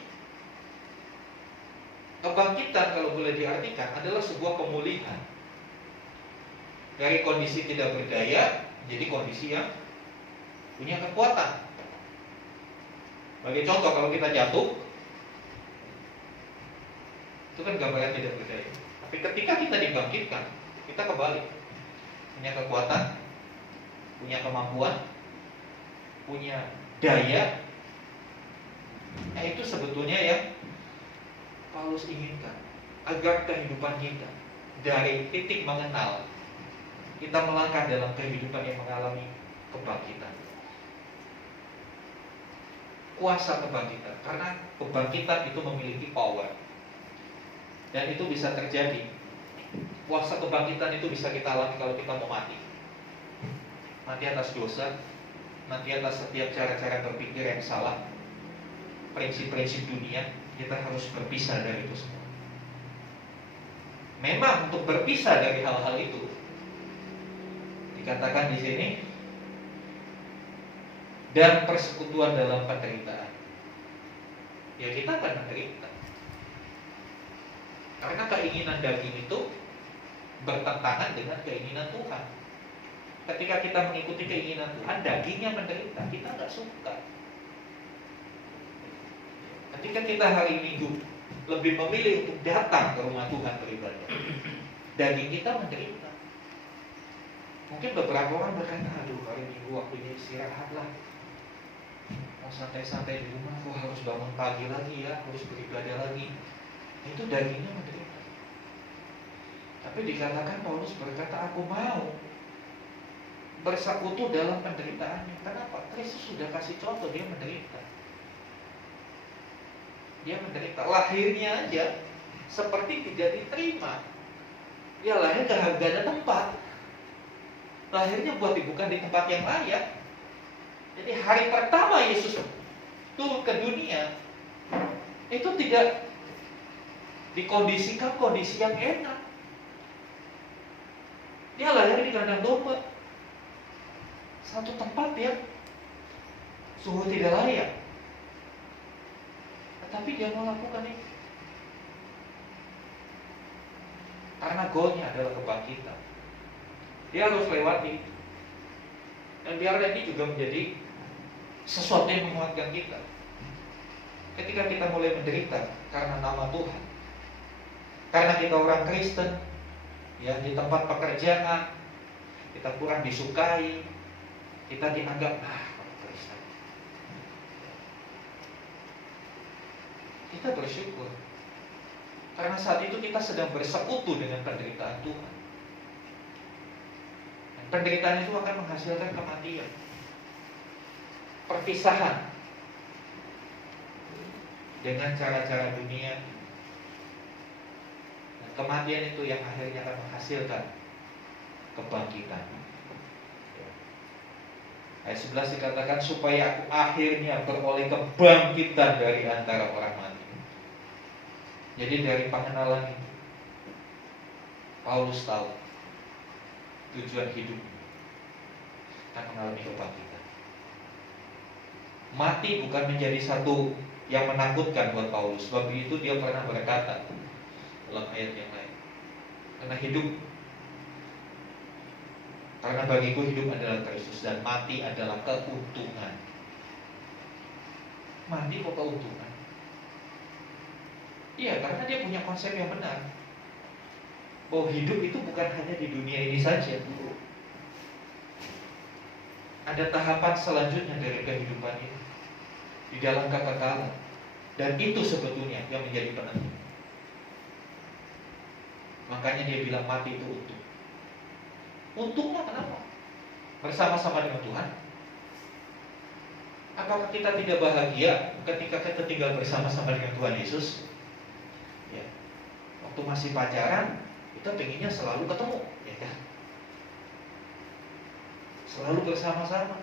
Kebangkitan kalau boleh diartikan adalah sebuah pemulihan dari kondisi tidak berdaya menjadi kondisi yang punya kekuatan. Bagi contoh, kalau kita jatuh, itu kan gambaran tidak berdaya. Tapi ketika kita dibangkitkan, kita kembali punya kekuatan, punya kemampuan, punya daya. Nah, itu sebetulnya yang Paulus inginkan, agar kehidupan kita dari titik mengenal, kita melangkah dalam kehidupan yang mengalami kebangkitan. Kuasa kebangkitan, karena kebangkitan itu memiliki power, dan itu bisa terjadi. Kuasa kebangkitan itu bisa kita alami kalau kita mau mati. Mati atas dosa, mati atas setiap cara-cara berpikir yang salah, prinsip-prinsip dunia. Kita harus berpisah dari itu semua. Memang untuk berpisah dari hal-hal itu dikatakan di sini, dan persekutuan dalam penderitaan. Ya, kita akan menderita. Karena keinginan daging itu bertentangan dengan keinginan Tuhan. Ketika kita mengikuti keinginan Tuhan, dagingnya menderita, kita nggak suka. Ketika kita hari Minggu lebih memilih untuk datang ke rumah Tuhan beribadah, daging kita menderita. Mungkin beberapa orang berkata, aduh, hari Minggu waktunya istirahat lah, mau santai-santai di rumah, kok harus bangun pagi lagi ya, harus beribadah lagi. Itu dagingnya menderita. Tapi dikatakan Paulus berkata, aku mau bersekutu dalam penderitaannya. Kenapa? Kristus sudah kasih contoh, dia menderita. Dia menderita. Lahirnya aja seperti tidak diterima. Dia lahir gak ada tempat. Lahirnya bukan di tempat yang layak. Jadi hari pertama Yesus turun ke dunia, itu tidak dikondisikan kondisi yang enak. Dia lahir di kandang domba, satu tempat yang sungguh tidak layak. Tapi dia melakukan itu karena goalnya adalah kebangkitan. Dia harus lewati, dan biarlah ini juga menjadi sesuatu yang menguatkan kita. Ketika kita mulai menderita karena nama Tuhan, karena kita orang Kristen, ya, di tempat pekerjaan kita kurang disukai, kita dianggap Kristen. Kita bersyukur karena saat itu kita sedang bersekutu dengan penderitaan Tuhan. Dan penderitaan itu akan menghasilkan kematian, perpisahan dengan cara-cara dunia. Dan kematian itu yang akhirnya akan menghasilkan kebangkitan. Ayat 11 dikatakan, supaya aku akhirnya beroleh kebangkitan dari antara orang mati. Jadi dari pengenalan itu, Paulus tahu tujuan hidup akan mengalami kebangkitan. Mati bukan menjadi satu yang menakutkan buat Paulus. Sebab itu dia pernah berkata dalam ayat yang lain, karena bagiku hidup adalah Kristus dan mati adalah keuntungan. Mati kok keuntungan? Iya, karena dia punya konsep yang benar, bahwa hidup itu bukan hanya di dunia ini saja. Ada tahapan selanjutnya dari kehidupan ini, di dalam kekekalan. Dan itu sebetulnya yang menjadi penentu. Makanya dia bilang mati itu untung. Untungnya kenapa? Bersama-sama dengan Tuhan. Apakah kita tidak bahagia ketika kita tinggal bersama-sama dengan Tuhan Yesus? Ya. Waktu masih pacaran, kita pengennya selalu ketemu, ya kan? Selalu bersama-sama.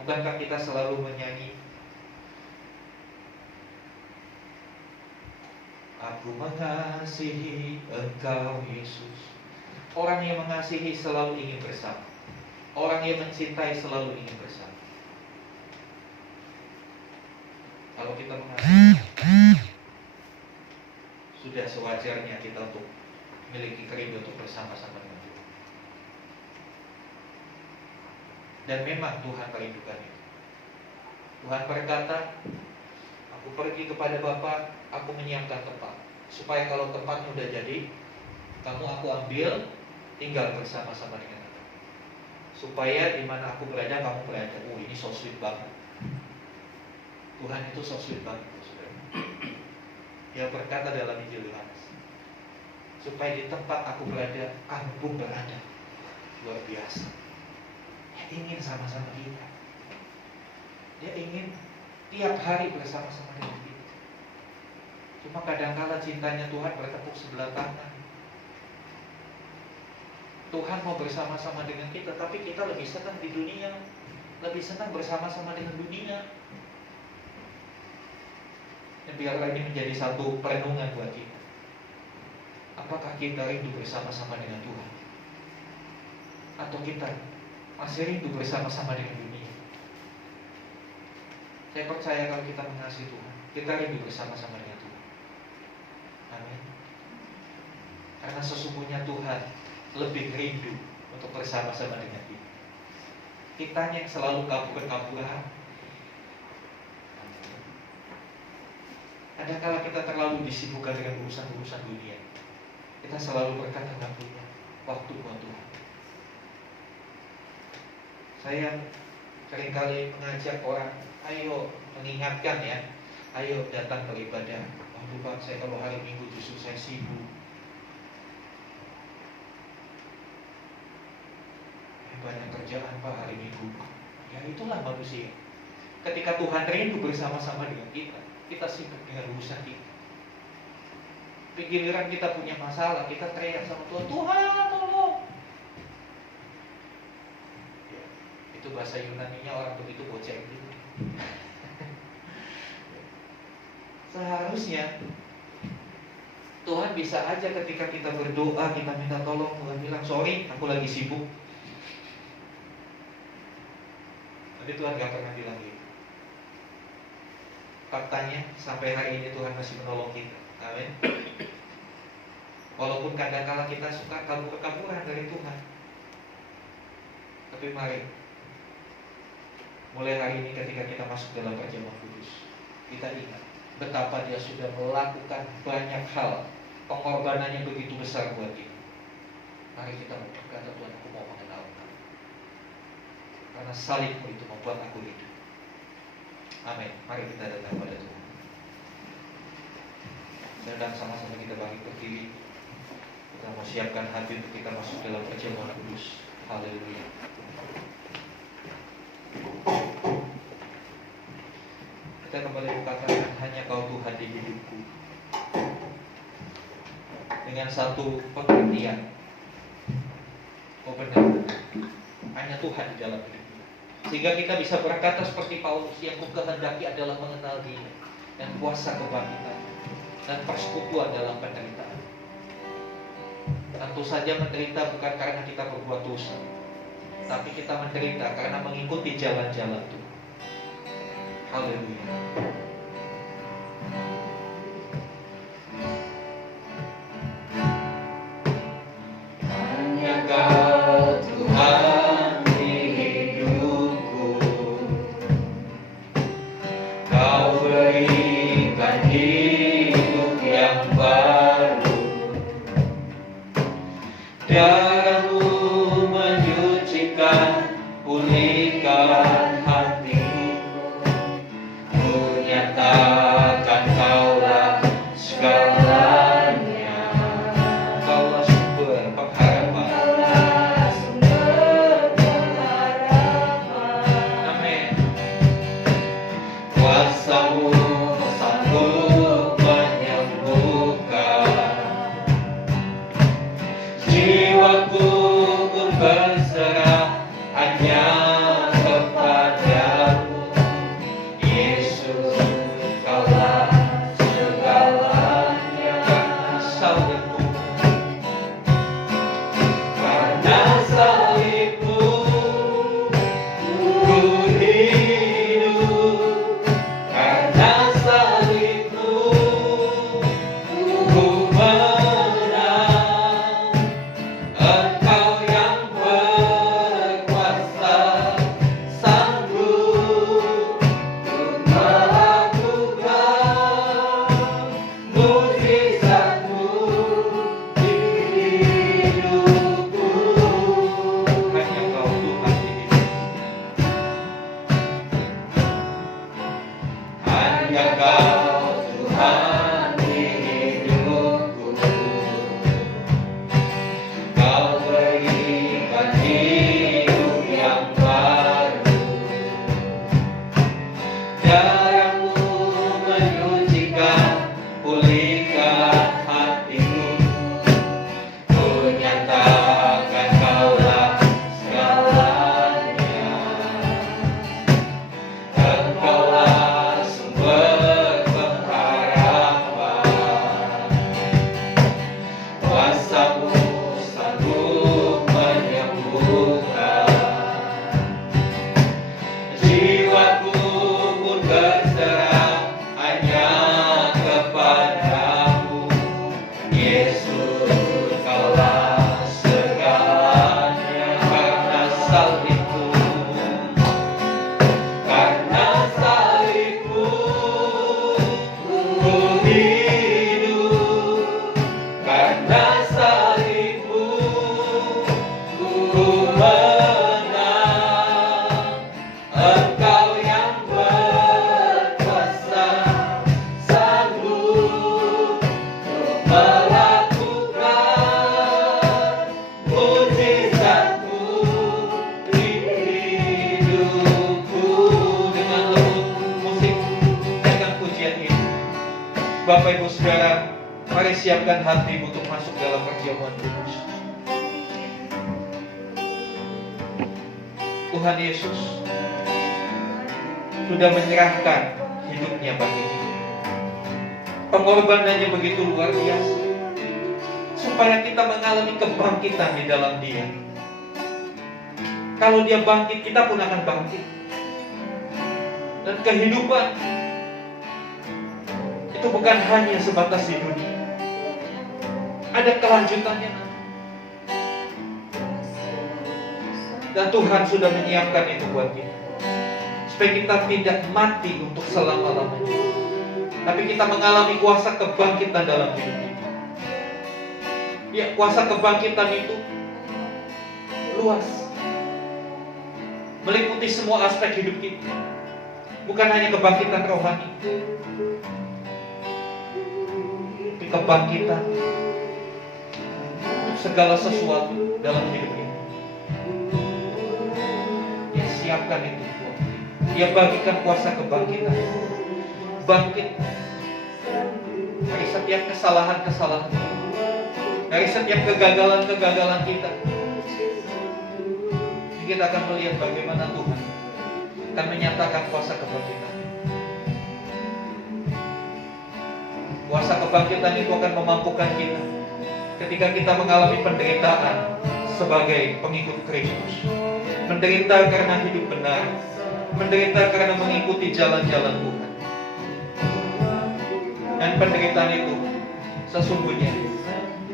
Bukankah kita selalu menyanyi, aku mengasihi Engkau Yesus? Orang yang mengasihi selalu ingin bersama. Orang yang mencintai selalu ingin bersama. Kalau kita mengasihi, sudah sewajarnya kita untuk memiliki kerinduan untuk bersama-sama dengan Tuhan. Dan memang Tuhan merindukan itu. Tuhan berkata, aku pergi kepada Bapa, aku menyiapkan tempat, supaya kalau tempatnya udah jadi, kamu aku ambil, tinggal bersama-sama dengan aku. Supaya di mana aku berada, kamu berada. Ini so sweet banget. Tuhan itu so sweet banget, saudara. Dia berkata dalam Injil Yohanes, supaya di tempat aku berada, kamu pun berada. Luar biasa. Dia ingin sama-sama kita. Dia ingin tiap hari bersama-sama dengan kita. Cuma kadang-kala cintanya Tuhan bertepuk sebelah tangan. Tuhan mau bersama-sama dengan kita, tapi kita lebih senang di dunia, lebih senang bersama-sama dengan dunia. Dan biarlah ini menjadi satu perenungan buat kita. Apakah kita rindu bersama-sama dengan Tuhan? Atau kita masih rindu bersama-sama dengan dunia? Saya percaya kalau kita mengasihi Tuhan, kita rindu bersama-sama dengan Tuhan. Amin. Karena sesungguhnya Tuhan lebih rindu untuk bersama-sama dengan kita. Kitanya yang selalu kabur-kaburan. Kadang-kala kita terlalu disibukkan dengan urusan-urusan dunia. Kita selalu berkata nggak punya waktu buat Tuhan. Saya seringkali mengajak orang, ayo mengingatkan ya, ayo datang beribadah. Waduh Pak, saya kalau hari Minggu justru saya sibuk. Banyak kerjaan Pak hari Minggu. Ya itulah manusia. Ketika Tuhan rindu bersama-sama dengan kita, kita sibuk dengan urusan kita. Pikiran kita punya masalah, kita teriak sama Tuhan, Tuhan tolong. Ya, itu bahasa Yunaninya orang begitu boceng gitu. Seharusnya Tuhan bisa aja ketika kita berdoa, kita minta tolong, Tuhan bilang, sorry, aku lagi sibuk. Tapi Tuhan gak pernah bilang gitu. Faktanya sampai hari ini Tuhan masih menolong kita. Amin. Walaupun kadang-kala kita suka kabur-kaburan dari Tuhan. Tapi mari, mulai hari ini ketika kita masuk dalam perjamuan kudus, kita ingat betapa Dia sudah melakukan banyak hal. Pengorbanannya begitu besar buat kita. Mari kita berkata, Tuhan, aku mau mengenal Kamu. Karena salibmu itu membuat aku hidup. Amin. Mari kita datang pada Tuhan. Dan sama-sama kita bangkit berdiri. Kita mau siapkan hati untuk kita masuk dalam perjamuan kudus. Haleluya. Kita kembali mengatakan, hanya Kau Tuhan di hidupku. Dengan satu pengertian, oh benar, hanya Tuhan di dalam hidup. Sehingga kita bisa berkata seperti Paulus, yang kukehendaki adalah mengenal Dia dan kuasa kebangkitan dan persekutuan dalam penderitaan. Tentu saja menderita bukan karena kita berbuat dosa, tapi kita menderita karena mengikuti jalan-jalan Tuhan. Haleluya. Hanya Kau Tuhan di hidupku. Kau berikan hidup yang baru. Darah-Mu menyucikan, pulihkan hatiku. Punya saudara, mari siapkan hati untuk masuk dalam perjamuan kudus. Tuhan Yesus sudah menyerahkan hidupnya bagi kita. Pengorbanannya begitu luar biasa, supaya kita mengalami kebangkitan di dalam Dia. Kalau Dia bangkit, kita pun akan bangkit. Dan kehidupan itu bukan hanya sebatas di dunia. Ada kelanjutannya. Dan Tuhan sudah menyiapkan itu buat kita, supaya kita tidak mati untuk selama-lamanya, tapi kita mengalami kuasa kebangkitan dalam hidup kita. Ya, kuasa kebangkitan itu luas, meliputi semua aspek hidup kita. Bukan hanya kebangkitan rohani, tapi kebangkitan untuk segala sesuatu dalam hidup kita. Dia siapkan itu. Dia bagikan kuasa kebangkitan. Bangkit dari setiap kesalahan-kesalahan, dari setiap kegagalan-kegagalan kita. Kita akan melihat bagaimana Tuhan akan menyatakan kuasa kebangkitan. Kuasa kebangkitan itu akan memampukan kita ketika kita mengalami penderitaan sebagai pengikut Kristus. Menderita karena hidup benar, menderita karena mengikuti jalan-jalan Tuhan. Dan penderitaan itu sesungguhnya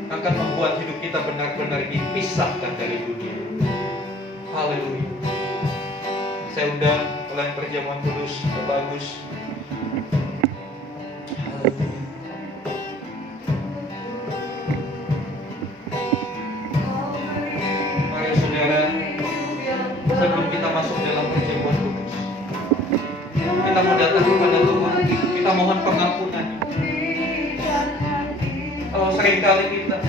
akan membuat hidup kita benar-benar dipisahkan dari dunia. Haleluya. Saya undang ulang perjamuan kudus, bagus. Mari saudara, sebelum kita masuk dalam perjamuan kudus, kita mau datang kepada Tuhan, kita mohon pengampunan. Kalau seringkali kita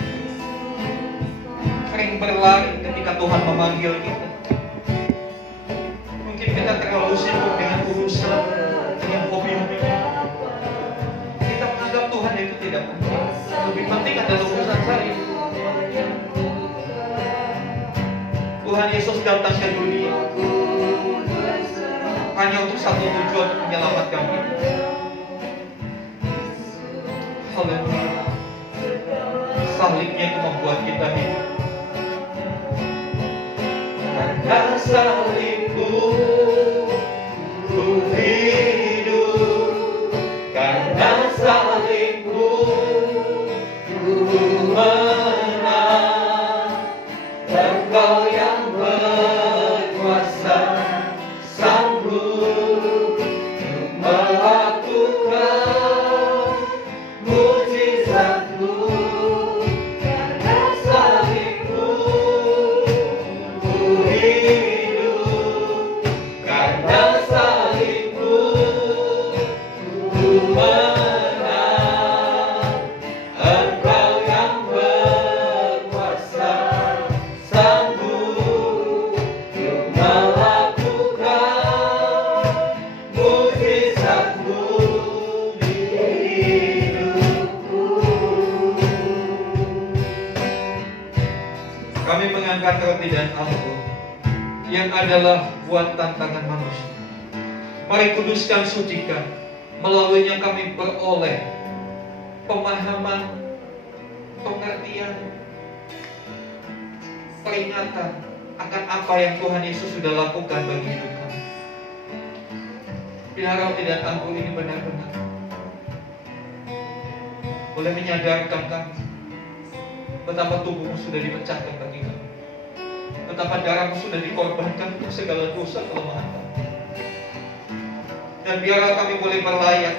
sering berlari ketika Tuhan memanggil kita, mungkin kita terlalu sibuk dengan urusan, dengan hobi-hobi kita. Kita menganggap Tuhan itu tidak penting. Lebih penting adalah urusan saya. Tuhan Yesus datang ke dunia hanya untuk satu tujuan, untuk menyelamatkan kita. Haleluya. Salibnya itu membuat kita hidup. Karena salibmu ku hidup, karena salibmu ku menang. Engkau yang berkuasa sanggup melakukan mujizatmu. Karena salibmu ku hidup, karena salibmu ku menang. Engkau yang berkuasa sanggup melakukan mujizatmu di hidupku. Kami mengangkat roti dan anggur yang adalah buat tantangan manusia. Mari kuduskan, sucikan. Melaluinya kami beroleh pemahaman, pengertian, peringatan akan apa yang Tuhan Yesus sudah lakukan bagi hidup kami. Biar roti dan anggur ini benar-benar boleh menyadarkan kami betapa tubuhmu sudah dipecahkan bagi kami, betapa darahmu sudah dikorbankan untuk segala dosa kelemahan kami. Dan biarlah kami boleh berlayak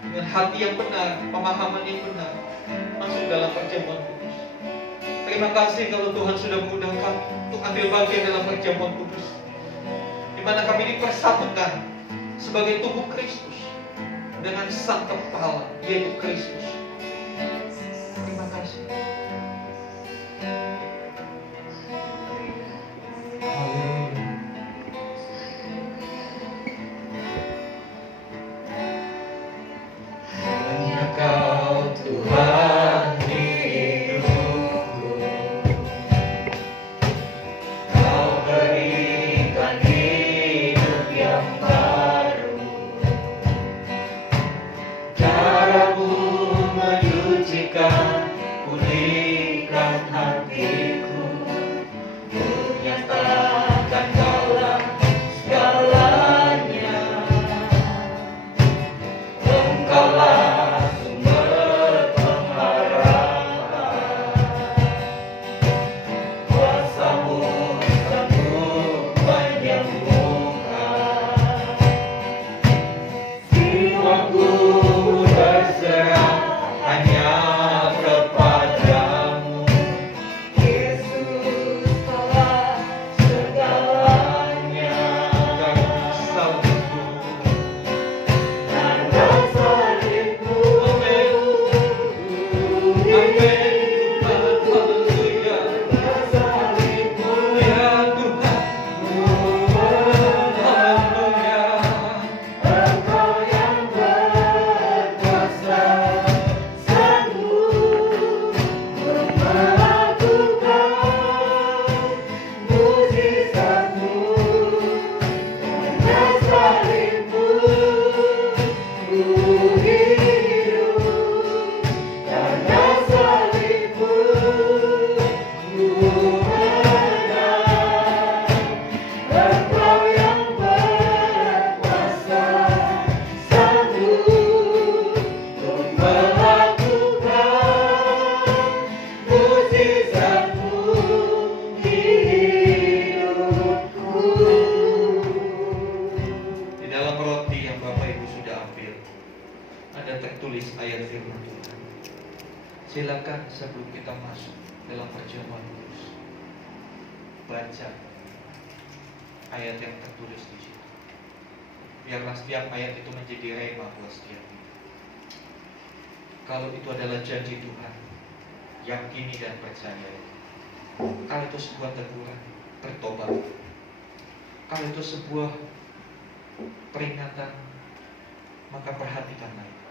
dengan hati yang benar, pemahaman yang benar, masuk dalam perjamuan kudus. Terima kasih kalau Tuhan sudah mengundang kami untuk ambil bagian dalam perjamuan kudus, di mana kami dipersatukan sebagai tubuh Kristus dengan sang kepala, yaitu Kristus. Terima kasih. Haleluya. Hanya Kau Silakan sebelum kita masuk dalam perjamuan kudus, baca ayat yang tertulis di situ. Biarlah setiap ayat itu menjadi rema buat setiap kita. Kalau itu adalah janji Tuhan, yakini dan percaya. Kalau itu sebuah teguran, bertobat. Kalau itu sebuah peringatan, maka perhatikanlah itu.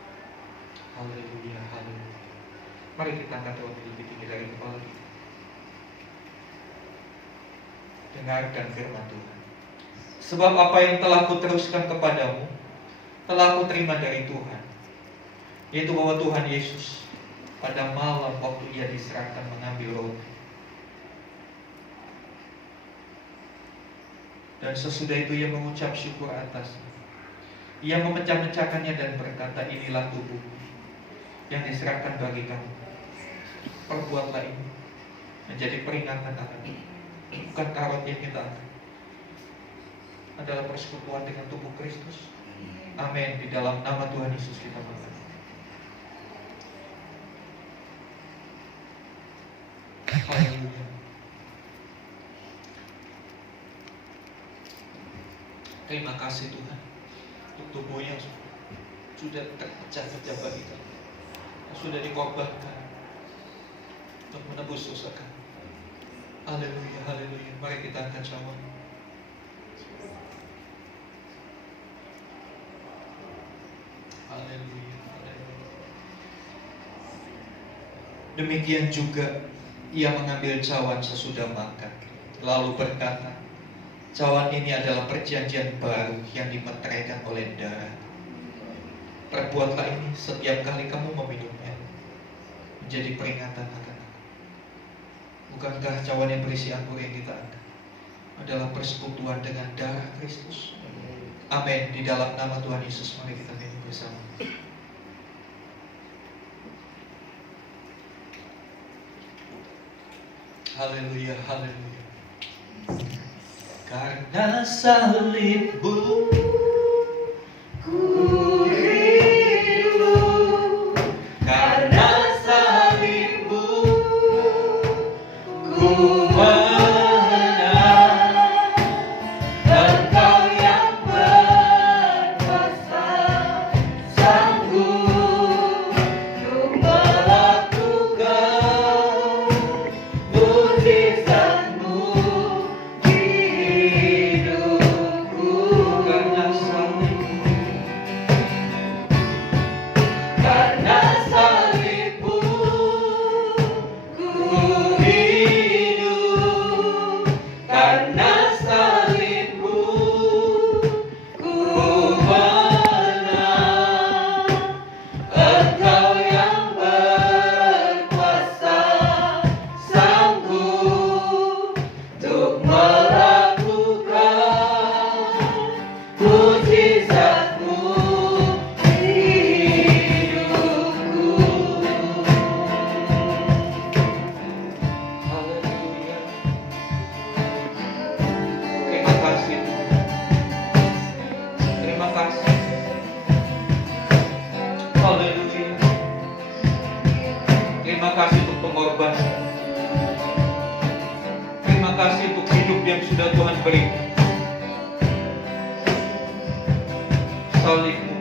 Haleluya, haleluya. Mari kita angkat roti lebih tinggi dari kepala kita. Dengarkan firman Tuhan. Sebab apa yang telah kuteruskan kepadamu, telah kuterima dari Tuhan, yaitu bahwa Tuhan Yesus pada malam waktu Ia diserahkan mengambil roti, dan sesudah itu Ia mengucap syukur atasnya. Ia memecah-mecahkannya dan berkata, inilah tubuh yang diserahkan bagi kamu. Perbuatlah ini menjadi peringatan akan ini. Bukankah roti yang kita angkat adalah persekutuan dengan tubuh Kristus? Amin. Di dalam nama Tuhan Yesus kita makan. Haleluya. Terima kasih Tuhan untuk tubuh yang sudah terpecah-pecah bagi kami, yang sudah dikorbankan untuk menebus dosa kami. Haleluya, haleluya. Mari kita angkat cawan. Haleluya, haleluya. Demikian juga Ia mengambil cawan sesudah makan, lalu berkata, cawan ini adalah perjanjian baru yang dimeteraikan oleh darah. Perbuatlah ini setiap kali kamu meminumnya, menjadi peringatan akan aku. Bukankah cawan yang berisi anggur yang kita angkat adalah persekutuan dengan darah Kristus? Amin. Di dalam nama Tuhan Yesus, mari kita minum bersama. Haleluya, haleluya. Karena salibmu ku hidup, karena salibmu ku menang. Engkau yang berkuasa, sanggup untuk melakukan mujizat-Mu di hidupku. Karena salibmu, karena salibmu ku hidup, karena salibmu ku menang. Engkau yang berkuasa, sanggup untuk melakukan mujizat-Mu di hidupku. Haleluya. Terima kasih Tuhan. Terima kasih. Haleluya. Terima kasih untuk pengorbanan. Terima kasih untuk hidup yang sudah Tuhan berikan. Salib-Mu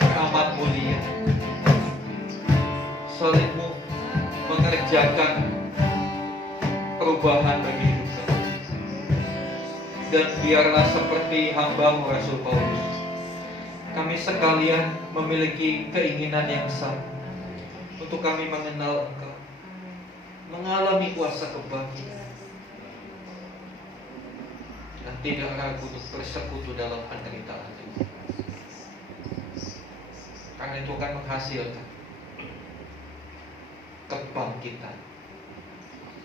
amat mulia. Salib-Mu mengerjakan perubahan bagi hidup kami. Dan biarlah seperti hamba-Mu Rasul Paulus, kami sekalian memiliki keinginan yang sama untuk kami mengenal Engkau, mengalami kuasa kebangkitan, dan tidak ragu untuk bersekutu dalam penderitaan itu. Karena itu akan menghasilkan kebangkitan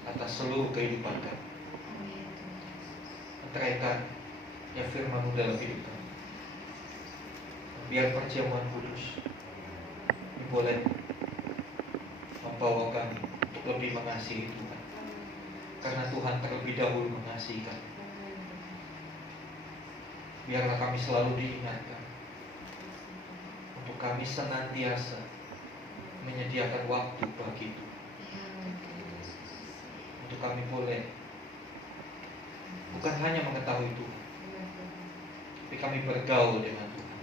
atas seluruh kehidupan kami. Meteraikan ya firman-Mu dalam hidup kami. Biar perjamuan kudus ini boleh membawa kami untuk lebih mengasihi Tuhan, karena Tuhan terlebih dahulu mengasihi kami. Biarlah kami selalu diingatkan untuk kami senantiasa menyediakan menyediakan waktu bagi itu. Untuk kami boleh bukan hanya mengetahui Tuhan, tapi kami bergaul dengan Tuhan,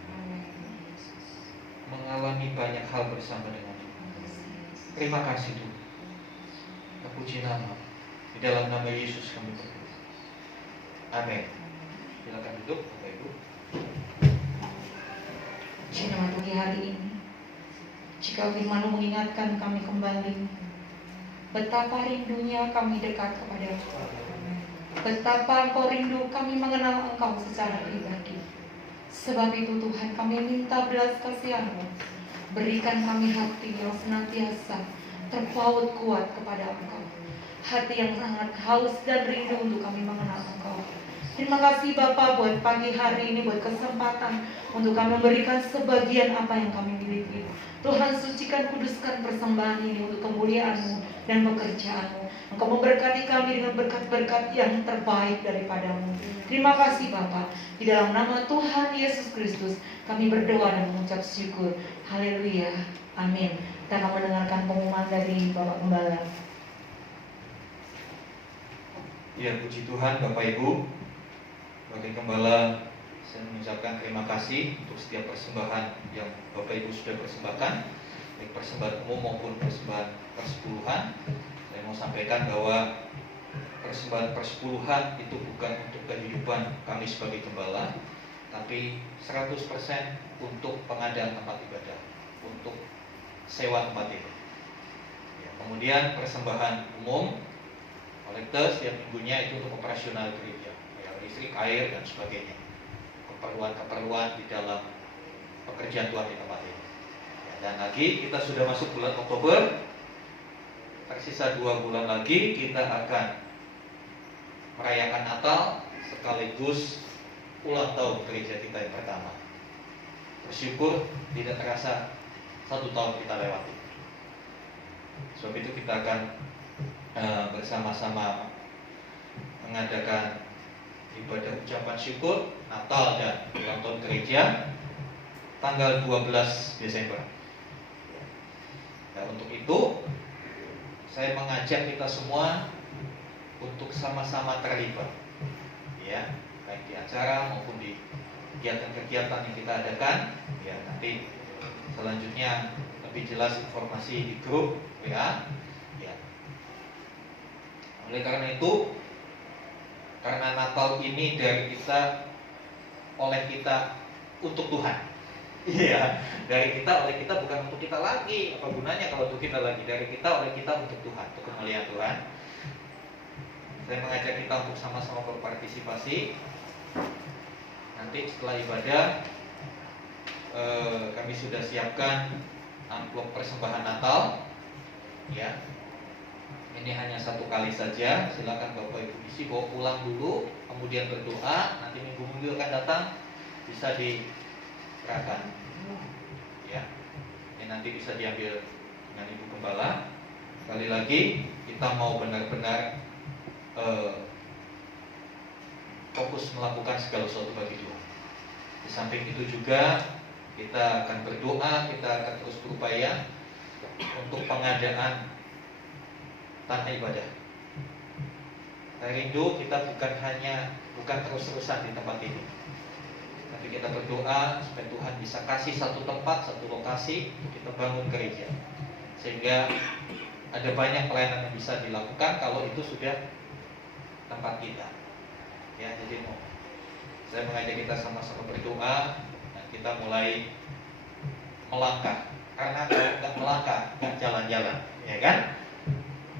mengalami banyak hal bersama dengan Tuhan. Terima kasih Tuhan. Puji nama. Di dalam nama Yesus kami berdoa. Amin. Silakan duduk Bapak Ibu. Puji nama pagi hari ini, jika firman-Mu mengingatkan kami kembali betapa rindunya kami dekat kepada Engkau, betapa Engkau rindu kami mengenal Engkau secara pribadi. Sebab itu Tuhan, kami minta belas kasihan-Mu, berikan kami hati yang senantiasa terpaut kuat kepada Engkau, hati yang sangat haus dan rindu untuk kami mengenal Engkau. Terima kasih Bapa buat pagi hari ini, buat kesempatan untuk kami memberikan sebagian apa yang kami miliki. Tuhan, sucikan, kuduskan persembahan ini untuk kemuliaan-Mu dan pekerjaan-Mu. Engkau memberkati kami dengan berkat-berkat yang terbaik daripada-Mu. Terima kasih Bapa. Di dalam nama Tuhan Yesus Kristus kami berdoa dan mengucap syukur. Haleluya. Amin. Kita akan mendengarkan pengumuman dari Bapak Gembala. Ya, puji Tuhan Bapak Ibu. Sebagai Gembala, saya mengucapkan terima kasih untuk setiap persembahan yang Bapak Ibu sudah persembahkan, baik persembahan umum maupun persembahan persepuluhan. Saya mau sampaikan bahwa persembahan persepuluhan itu bukan untuk kehidupan kami sebagai Gembala, tapi 100% untuk pengadaan tempat ibadah, untuk sewa tempat ibadah. Ya, kemudian persembahan umum, kolektor setiap minggunya itu untuk operasional gereja, listrik, air, dan sebagainya, keperluan-keperluan di dalam pekerjaan Tuhan di tempat ini. Ya, dan lagi kita sudah masuk bulan Oktober, tersisa 2 bulan lagi kita akan merayakan Natal sekaligus ulang tahun gereja kita yang pertama. Bersyukur tidak terasa 1 tahun kita lewati. Sebab itu kita akan bersama-sama mengadakan ibadah ucapan syukur Natal dan ulang tahun gereja tanggal 12 Desember. Nah, untuk itu saya mengajak kita semua untuk sama-sama terlibat, ya, baik di acara maupun di kegiatan-kegiatan yang kita adakan. Ya, nanti selanjutnya lebih jelas informasi di grup WA. Ya. Oleh karena itu, karena Natal ini dari kita, oleh kita, untuk Tuhan. Iya, dari kita, oleh kita, bukan untuk kita lagi. Apa gunanya kalau untuk kita lagi? Dari kita, oleh kita, untuk Tuhan, untuk kemuliaan Tuhan. Saya mengajak kita untuk sama-sama berpartisipasi. Nanti setelah ibadah, kami sudah siapkan amplop persembahan Natal. Ya, ini hanya 1 kali saja. Silakan Bapak Ibu isi, bawa pulang dulu, kemudian berdoa. Nanti minggu-minggu akan datang bisa diserahkan. Ya, ini nanti bisa diambil dengan Ibu Gembala. Sekali lagi, kita mau benar-benar fokus melakukan segala sesuatu bagi Tuhan. Di samping itu juga kita akan berdoa, kita akan terus berupaya untuk pengadaan tanah ibadah. Saya rindu kita bukan terus-terusan di tempat ini, tapi kita berdoa supaya Tuhan bisa kasih satu tempat, satu lokasi untuk kita bangun gereja, sehingga ada banyak pelayanan yang bisa dilakukan kalau itu sudah tempat kita. Ya, jadi saya mengajak kita sama-sama berdoa dan kita mulai melangkah. Karena kalau nggak melangkah, nggak jalan-jalan, ya kan?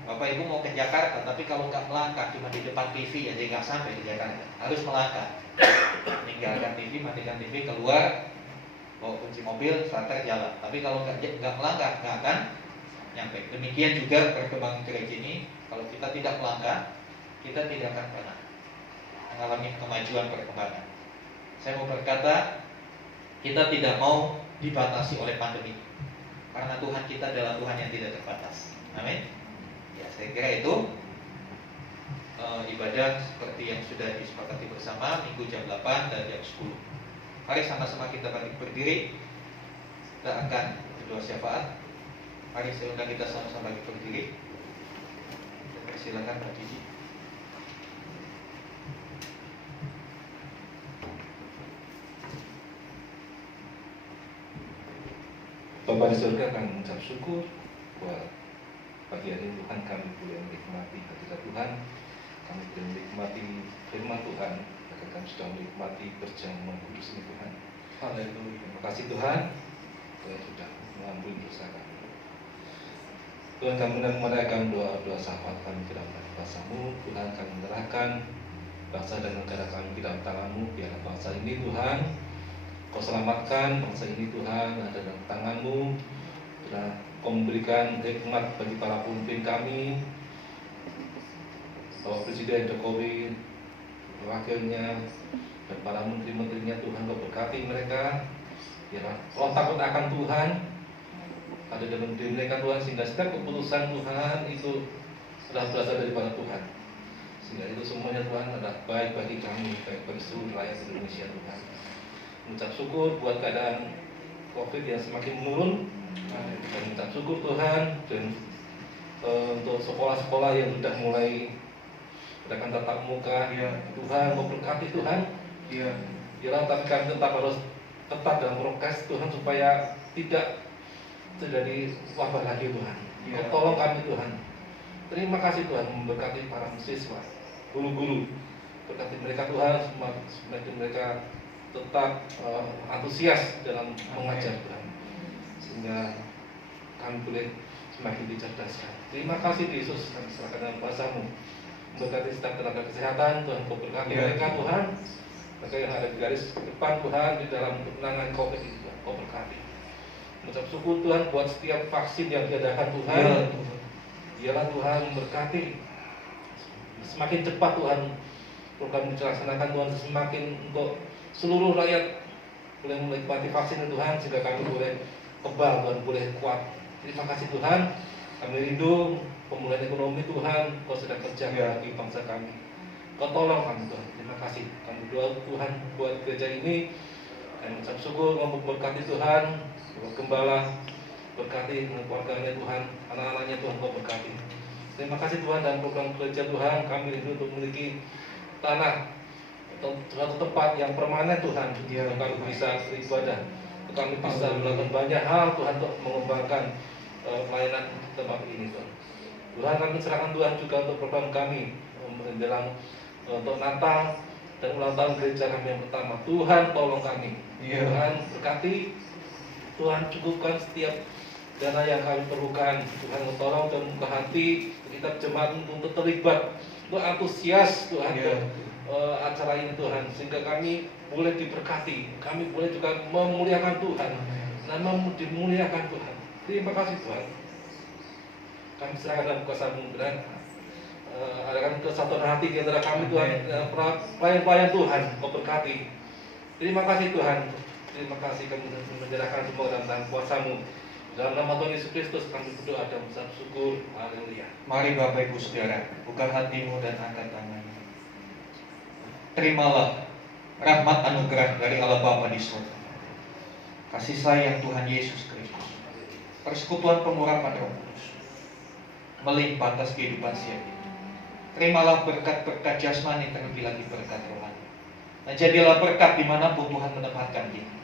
Bapak Ibu mau ke Jakarta, tapi kalau nggak melangkah cuma di depan TV aja nggak sampai di Jakarta. Harus melangkah. Meninggalkan TV, matikan TV, keluar, bawa kunci mobil, starter, jalan. Tapi kalau nggak melangkah, nggak akan nyampe. Demikian juga perkembangan gereja ini. Kalau kita tidak melangkah, kita tidak akan pernah mengalami kemajuan perkembangan. Saya mau berkata, kita tidak mau dibatasi oleh pandemi, karena Tuhan kita adalah Tuhan yang tidak terbatas. Amin. Ya, saya kira itu ibadah seperti yang sudah disepakati bersama, minggu jam 8 dan jam 10. Mari sama-sama kita bangkit berdiri. Kita akan berdoa syafaat. Mari silakan kita sama-sama berdiri. Silakan Pak Didi. Bapa di surga, kami mengucap syukur buat pagi hari ini Tuhan, kami boleh menikmati hadirat Tuhan, kami boleh menikmati firman Tuhan, bahkan kami sudah menikmati perjamuan kudus ini Tuhan. Haleluya. Terima kasih Tuhan, Tuhan sudah mengampuni dosa kami. Tuhan, kami menaikkan doa-doa sahabat kami ke dalam kuasa-Mu. Tuhan, kami menyerahkan bangsa dan negara kami ke dalam tangan-Mu. Biarlah bangsa ini Tuhan, Kau selamatkan bangsa ini Tuhan, ada dalam tangan-Mu. Tuhan, Kau memberikan hikmat bagi para pemimpin kami, Bapak Presiden Jokowi, wakilnya, dan para menteri-menterinya. Tuhan, Kau berkati mereka. Biarlah roh takut akan Tuhan ada dalam diri mereka Tuhan, sehingga setiap keputusan Tuhan itu sudah berasal daripada Tuhan, sehingga itu semuanya Tuhan adalah baik bagi kami, baik bagi seluruh rakyat Indonesia Tuhan. Mengucap syukur buat keadaan COVID yang semakin menurun, dan mengucap syukur Tuhan dan untuk sekolah-sekolah yang sudah mulai adakan tatap muka. Tuhan, Kau berkati Tuhan. Biarlah tapi kami tetap harus tetap dalam prokes Tuhan, supaya tidak terjadi wabah lagi Tuhan. Kau tolong kami Tuhan. Terima kasih Tuhan, memberkati para siswa, guru-guru, berkati mereka Tuhan, semakin mereka tetap antusias dalam mengajar Tuhan, sehingga kami boleh semakin dicerdaskan. Terima kasih Yesus, kami serahkan dalam kuasa-Mu. Memberkati setiap tenaga kesehatan Tuhan, Kau berkati mereka Tuhan, mereka yang ada di garis depan Tuhan di dalam penanganan COVID ini Tuhan, Kau berkati. Mengucap syukur Tuhan buat setiap vaksin yang diadakan Tuhan. Biarlah Tuhan memberkati semakin cepat Tuhan program dilaksanakan Tuhan, semakin untuk seluruh rakyat boleh menikmati vaksin Tuhan, sehingga kami boleh kebal Tuhan, boleh kuat. Terima kasih Tuhan, kami rindu pemulihan ekonomi Tuhan, Kau sedang kerja bagi bangsa kami. Kau tolong kami Tuhan, terima kasih. Kami doa Tuhan buat gereja ini, kami mengucap syukur, memberkati Tuhan, Bapak Gembala, berkati dengan keluarganya Tuhan, anak-anaknya Tuhan, Kau berkati. Terima kasih Tuhan, dan program gereja Tuhan, kami rindu untuk memiliki tanah atau suatu tempat yang permanen Tuhan, untuk kami bisa beribadah, untuk kami bisa melakukan banyak hal Tuhan, untuk mengembangkan pelayanan tempat ini Tuhan. Tuhan, kami serahkan Tuhan juga untuk program kami menjelang untuk Natal dan ulang tahun gereja kami yang pertama. Tuhan, tolong kami. Tuhan, berkati. Tuhan, cukupkan setiap dana yang kami perlukan. Tuhan, tolong dan buka hati kita jemaat untuk terlibat, untuk antusias Tuhan acara ini Tuhan, sehingga kami boleh diberkati, kami boleh juga memuliakan Tuhan, nama-Mu dimuliakan Tuhan. Terima kasih Tuhan. Kami serahkan dalam kuasa-Mu, dan adakan kesatuan hati di antara kami Tuhan, pelayan-pelayan Tuhan, Kau berkati. Terima kasih Tuhan. Terima kasih, kami menyerahkan semua dalam tangan kuasa-Mu. Dalam nama Tuhan Yesus Kristus kami berdoa dan mengucap syukur. Haleluya. Mari Bapak Ibu Saudara, buka hatimu dan angkat tanganmu. Terimalah rahmat anugerah dari Allah Bapa di surga, kasih sayang Tuhan Yesus Kristus, persekutuan pengurapan Roh Kudus melimpah atas kehidupan siap ini. Terimalah berkat-berkat jasmani, terlebih lagi berkat rohani, dan jadilah berkat dimanapun Tuhan menempatkan kita.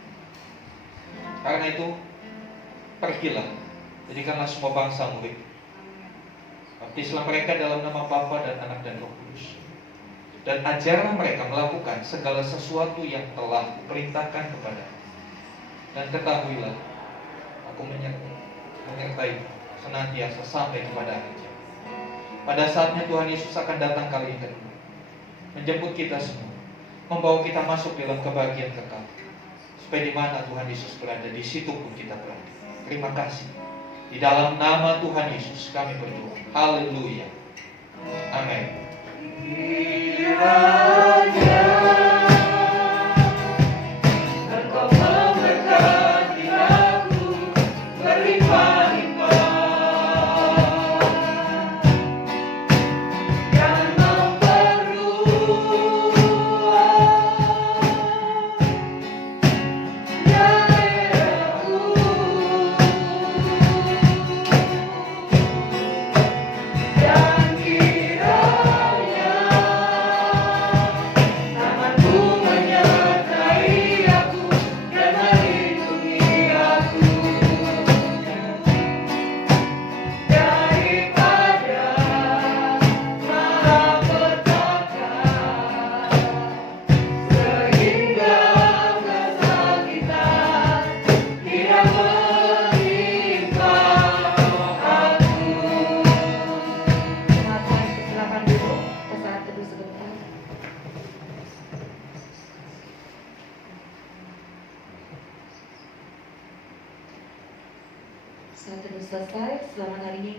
Karena itu, pergilah, jadikanlah semua bangsa murid. Baptislah mereka dalam nama Bapa dan Anak dan Roh Kudus, dan ajarlah mereka melakukan segala sesuatu yang telah kuperintahkan kepada. Dan ketahuilah, aku menyertai senantiasa sampai kepada akhir zaman. Pada saatnya Tuhan Yesus akan datang kali yang kedua, menjemput kita semua, membawa kita masuk dalam kebahagiaan kekal. Supaya di mana Tuhan Yesus berada, di situ pun kita berada. Terima kasih. Di dalam nama Tuhan Yesus kami berdoa. Haleluya. Amin.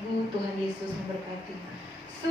Ibu, Tuhan Yesus memberkati.